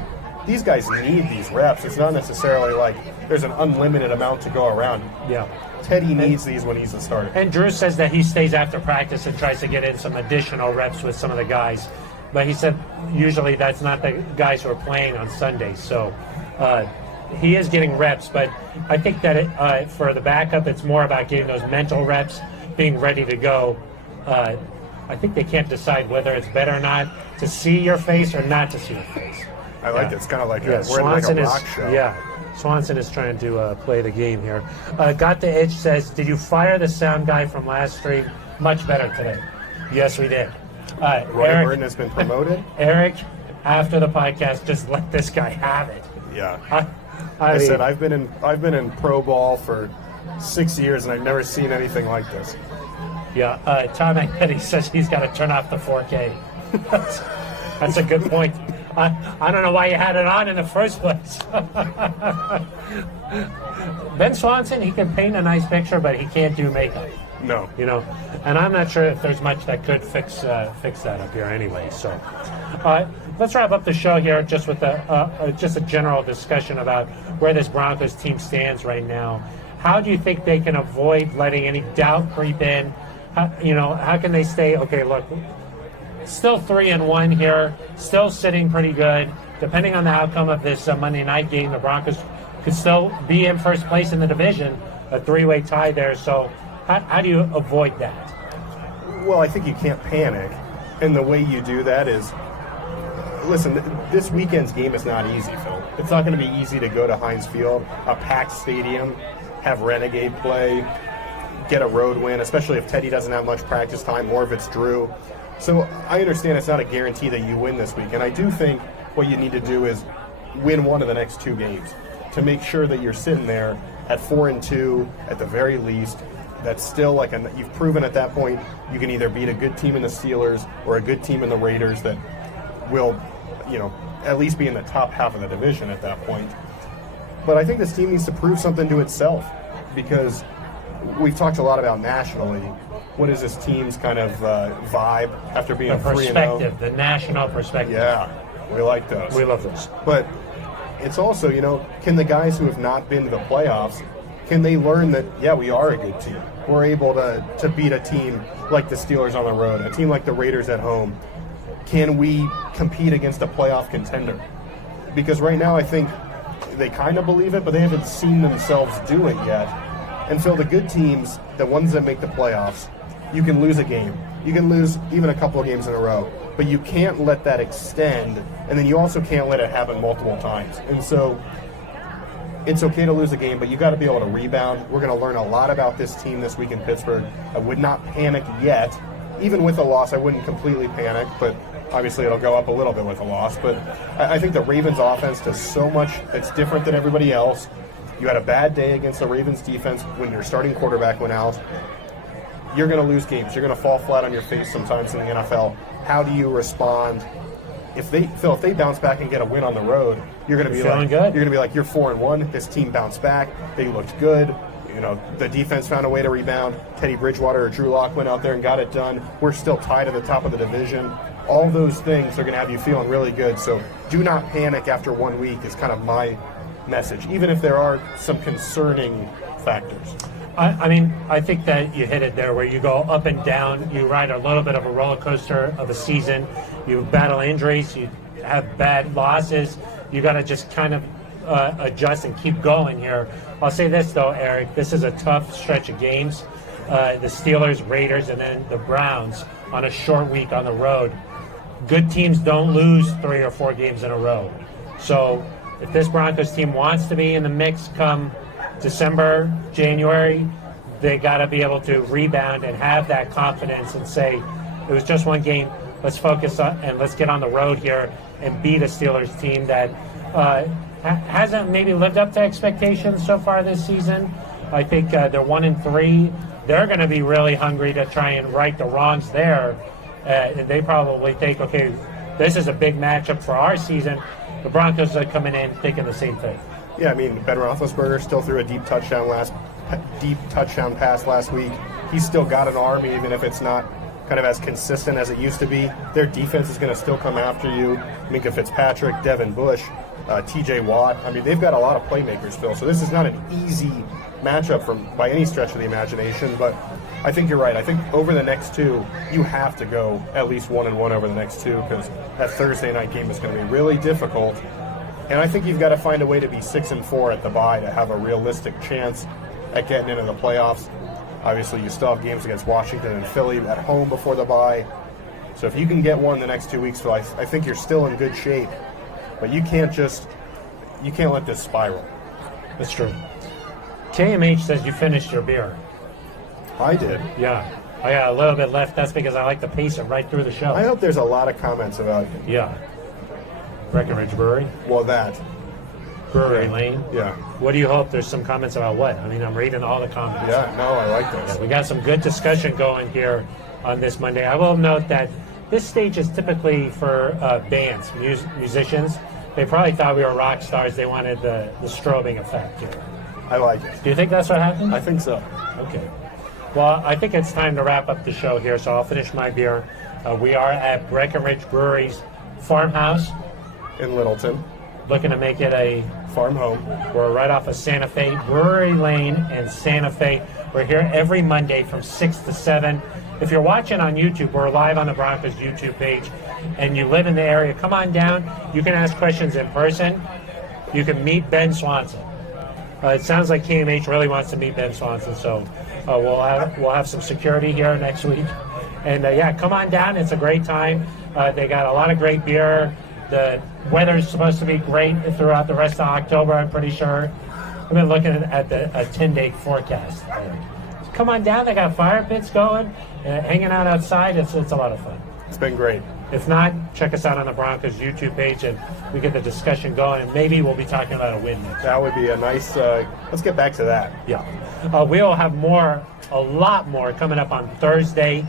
these guys need these reps. It's not necessarily like there's an unlimited amount to go around. Yeah. Teddy needs these when he's the starter. And Drew says that he stays after practice and tries to get in some additional reps with some of the guys. But he said usually that's not the guys who are playing on Sundays. So he is getting reps. But I think that for the backup, it's more about getting those mental reps, being ready to go. I think they can't decide whether it's better or not to see your face or not to see your face. I like it. It's kind of like we're Swanson in like a rock show. Yeah. Swanson is trying to play the game here. Got the Itch says, did you fire the sound guy from last stream? Much better today. Yes, we did. Roy Eric, Burton has been promoted. Eric, after the podcast, just let this guy have it. Yeah. I mean, said I've been in pro ball for 6 years and I've never seen anything like this. Yeah. Tom Agnetti says he's got to turn off the 4K. That's a good point. I don't know why you had it on in the first place. Ben Swanson, he can paint a nice picture, but he can't do makeup. No. You know, and I'm not sure if there's much that could fix that up here anyway. So let's wrap up the show here just with just a general discussion about where this Broncos team stands right now. How do you think they can avoid letting any doubt creep in? How can they stay, okay, look, still 3-1 here, still sitting pretty good. Depending on the outcome of this Monday night game, the Broncos could still be in first place in the division, a three-way tie there. So how do you avoid that? Well, I think you can't panic. And the way you do that is, listen, this weekend's game is not easy, Phil. It's not going to be easy to go to Heinz Field, a packed stadium, have Renegade play, get a road win, especially if Teddy doesn't have much practice time, more if it's Drew. So I understand it's not a guarantee that you win this week. And I do think what you need to do is win one of the next two games to make sure that you're sitting there at 4-2 at the very least. That's still like you've proven at that point you can either beat a good team in the Steelers or a good team in the Raiders that will, at least be in the top half of the division at that point. But I think this team needs to prove something to itself because we've talked a lot about nationally. What is this team's kind of vibe after being 3-0? Perspective, the national perspective. Yeah, we like those. We love those. But it's also, can the guys who have not been to the playoffs, can they learn that, yeah, we are a good team? We're able to beat a team like the Steelers on the road, a team like the Raiders at home. Can we compete against a playoff contender? Because right now I think they kind of believe it, but they haven't seen themselves do it yet. And Phil, the good teams, the ones that make the playoffs, you can lose a game. You can lose even a couple of games in a row. But you can't let that extend, and then you also can't let it happen multiple times. And so it's okay to lose a game, but you got to be able to rebound. We're going to learn a lot about this team this week in Pittsburgh. I would not panic yet. Even with a loss, I wouldn't completely panic, but obviously it'll go up a little bit with a loss. But I think the Ravens offense does so much that's different than everybody else. You had a bad day against the Ravens defense when your starting quarterback went out. You're going to lose games. You're going to fall flat on your face sometimes in the NFL. How do you respond? If they bounce back and get a win on the road, you're going to be like, good. You're going to be like, you're 4-1. This team bounced back. They looked good. The defense found a way to rebound. Teddy Bridgewater or Drew Lock went out there and got it done. We're still tied at the top of the division. All those things are going to have you feeling really good. So do not panic after 1 week is kind of my message, even if there are some concerning factors. I think that you hit it there where you go up and down. You ride a little bit of a roller coaster of a season. You battle injuries. You have bad losses. You got to just kind of adjust and keep going here. I'll say this, though, Eric. This is a tough stretch of games. The Steelers, Raiders, and then the Browns on a short week on the road. Good teams don't lose 3 or 4 games in a row. So if this Broncos team wants to be in the mix come December, January, they got to be able to rebound and have that confidence and say, it was just one game, let's focus on and let's get on the road here and beat a Steelers team that hasn't maybe lived up to expectations so far this season. I think they're 1-3. They're going to be really hungry to try and right the wrongs there. And they probably think, okay, this is a big matchup for our season. The Broncos are coming in thinking the same thing. Yeah, Ben Roethlisberger still threw a deep touchdown pass last week. He's still got an arm, even if it's not kind of as consistent as it used to be. Their defense is going to still come after you. Minka Fitzpatrick, Devin Bush, TJ Watt. I mean, they've got a lot of playmakers, Phil. So this is not an easy matchup by any stretch of the imagination. But I think you're right. I think over the next two, you have to go at least 1-1 over the next two, because that Thursday night game is going to be really difficult. And I think you've got to find a way to be 6-4 at the bye to have a realistic chance at getting into the playoffs. Obviously, you still have games against Washington and Philly at home before the bye. So if you can get one the next 2 weeks, Phil, I think you're still in good shape. But you can't let this spiral. That's true. KMH says you finished your beer. I did. Yeah. I got a little bit left. That's because I like to pace it right through the show. I hope there's a lot of comments about Yeah. Breckenridge Brewery. Well, that. Brewery Lane. Yeah. What do you hope? There's some comments about what? I mean, I'm reading all the comments. Yeah, no, I like this. We got some good discussion going here on this Monday. I will note that this stage is typically for bands, musicians. They probably thought we were rock stars. They wanted the strobing effect here. I like it. Do you think that's what happened? I think so. Okay. Well, I think it's time to wrap up the show here, so I'll finish my beer. We are at Breckenridge Brewery's farmhouse. In Littleton. Looking to make it a farm home. We're right off of Santa Fe, Brewery Lane and Santa Fe. We're here every Monday from 6 to 7. If you're watching on YouTube, we're live on the Broncos YouTube page, and you live in the area, come on down. You can ask questions in person. You can meet Ben Swanson. It sounds like KMH really wants to meet Ben Swanson, so we'll have some security here next week. And yeah, come on down. It's a great time. They got a lot of great beer. The weather's supposed to be great throughout the rest of October, I'm pretty sure. I've been looking at a 10-day forecast. Come on down. They got fire pits going, hanging out outside. It's a lot of fun. It's been great. If not, check us out on the Broncos YouTube page, and we get the discussion going, and maybe we'll be talking about a win next. That would be a nice, let's get back to that. Yeah. We'll have a lot more coming up on Thursday.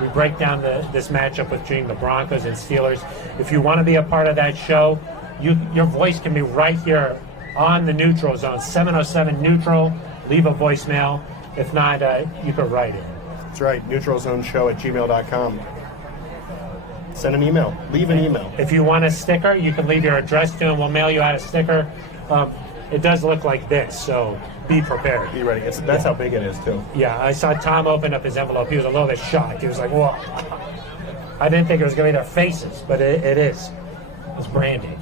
We break down this matchup between the Broncos and Steelers. If you want to be a part of that show, your voice can be right here on the neutral zone, 707 neutral. Leave a voicemail. If not, you could write it. That's right, neutralzoneshow@gmail.com. Send an email. Leave an email. If you want a sticker, you can leave your address to, and we'll mail you out a sticker. It does look like this, so be prepared. Be ready. That's how big it is, too. Yeah, I saw Tom open up his envelope. He was a little bit shocked. He was like, whoa. I didn't think it was going to be their faces, but it is. It's branding.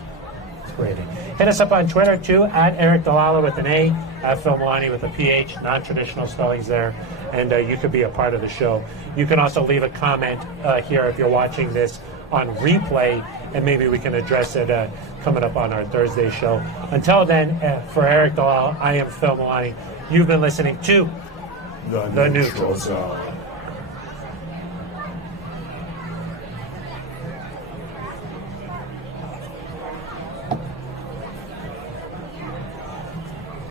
It's branding. Hit us up on Twitter, too, at Eric Dalala with an A, at Phil Milani with a PH, non-traditional spellings there, and you could be a part of the show. You can also leave a comment here if you're watching this on replay, and maybe we can address it coming up on our Thursday show. Until then, for Eric Dalala, I am Phil Milani. You've been listening to The Neutral Zone.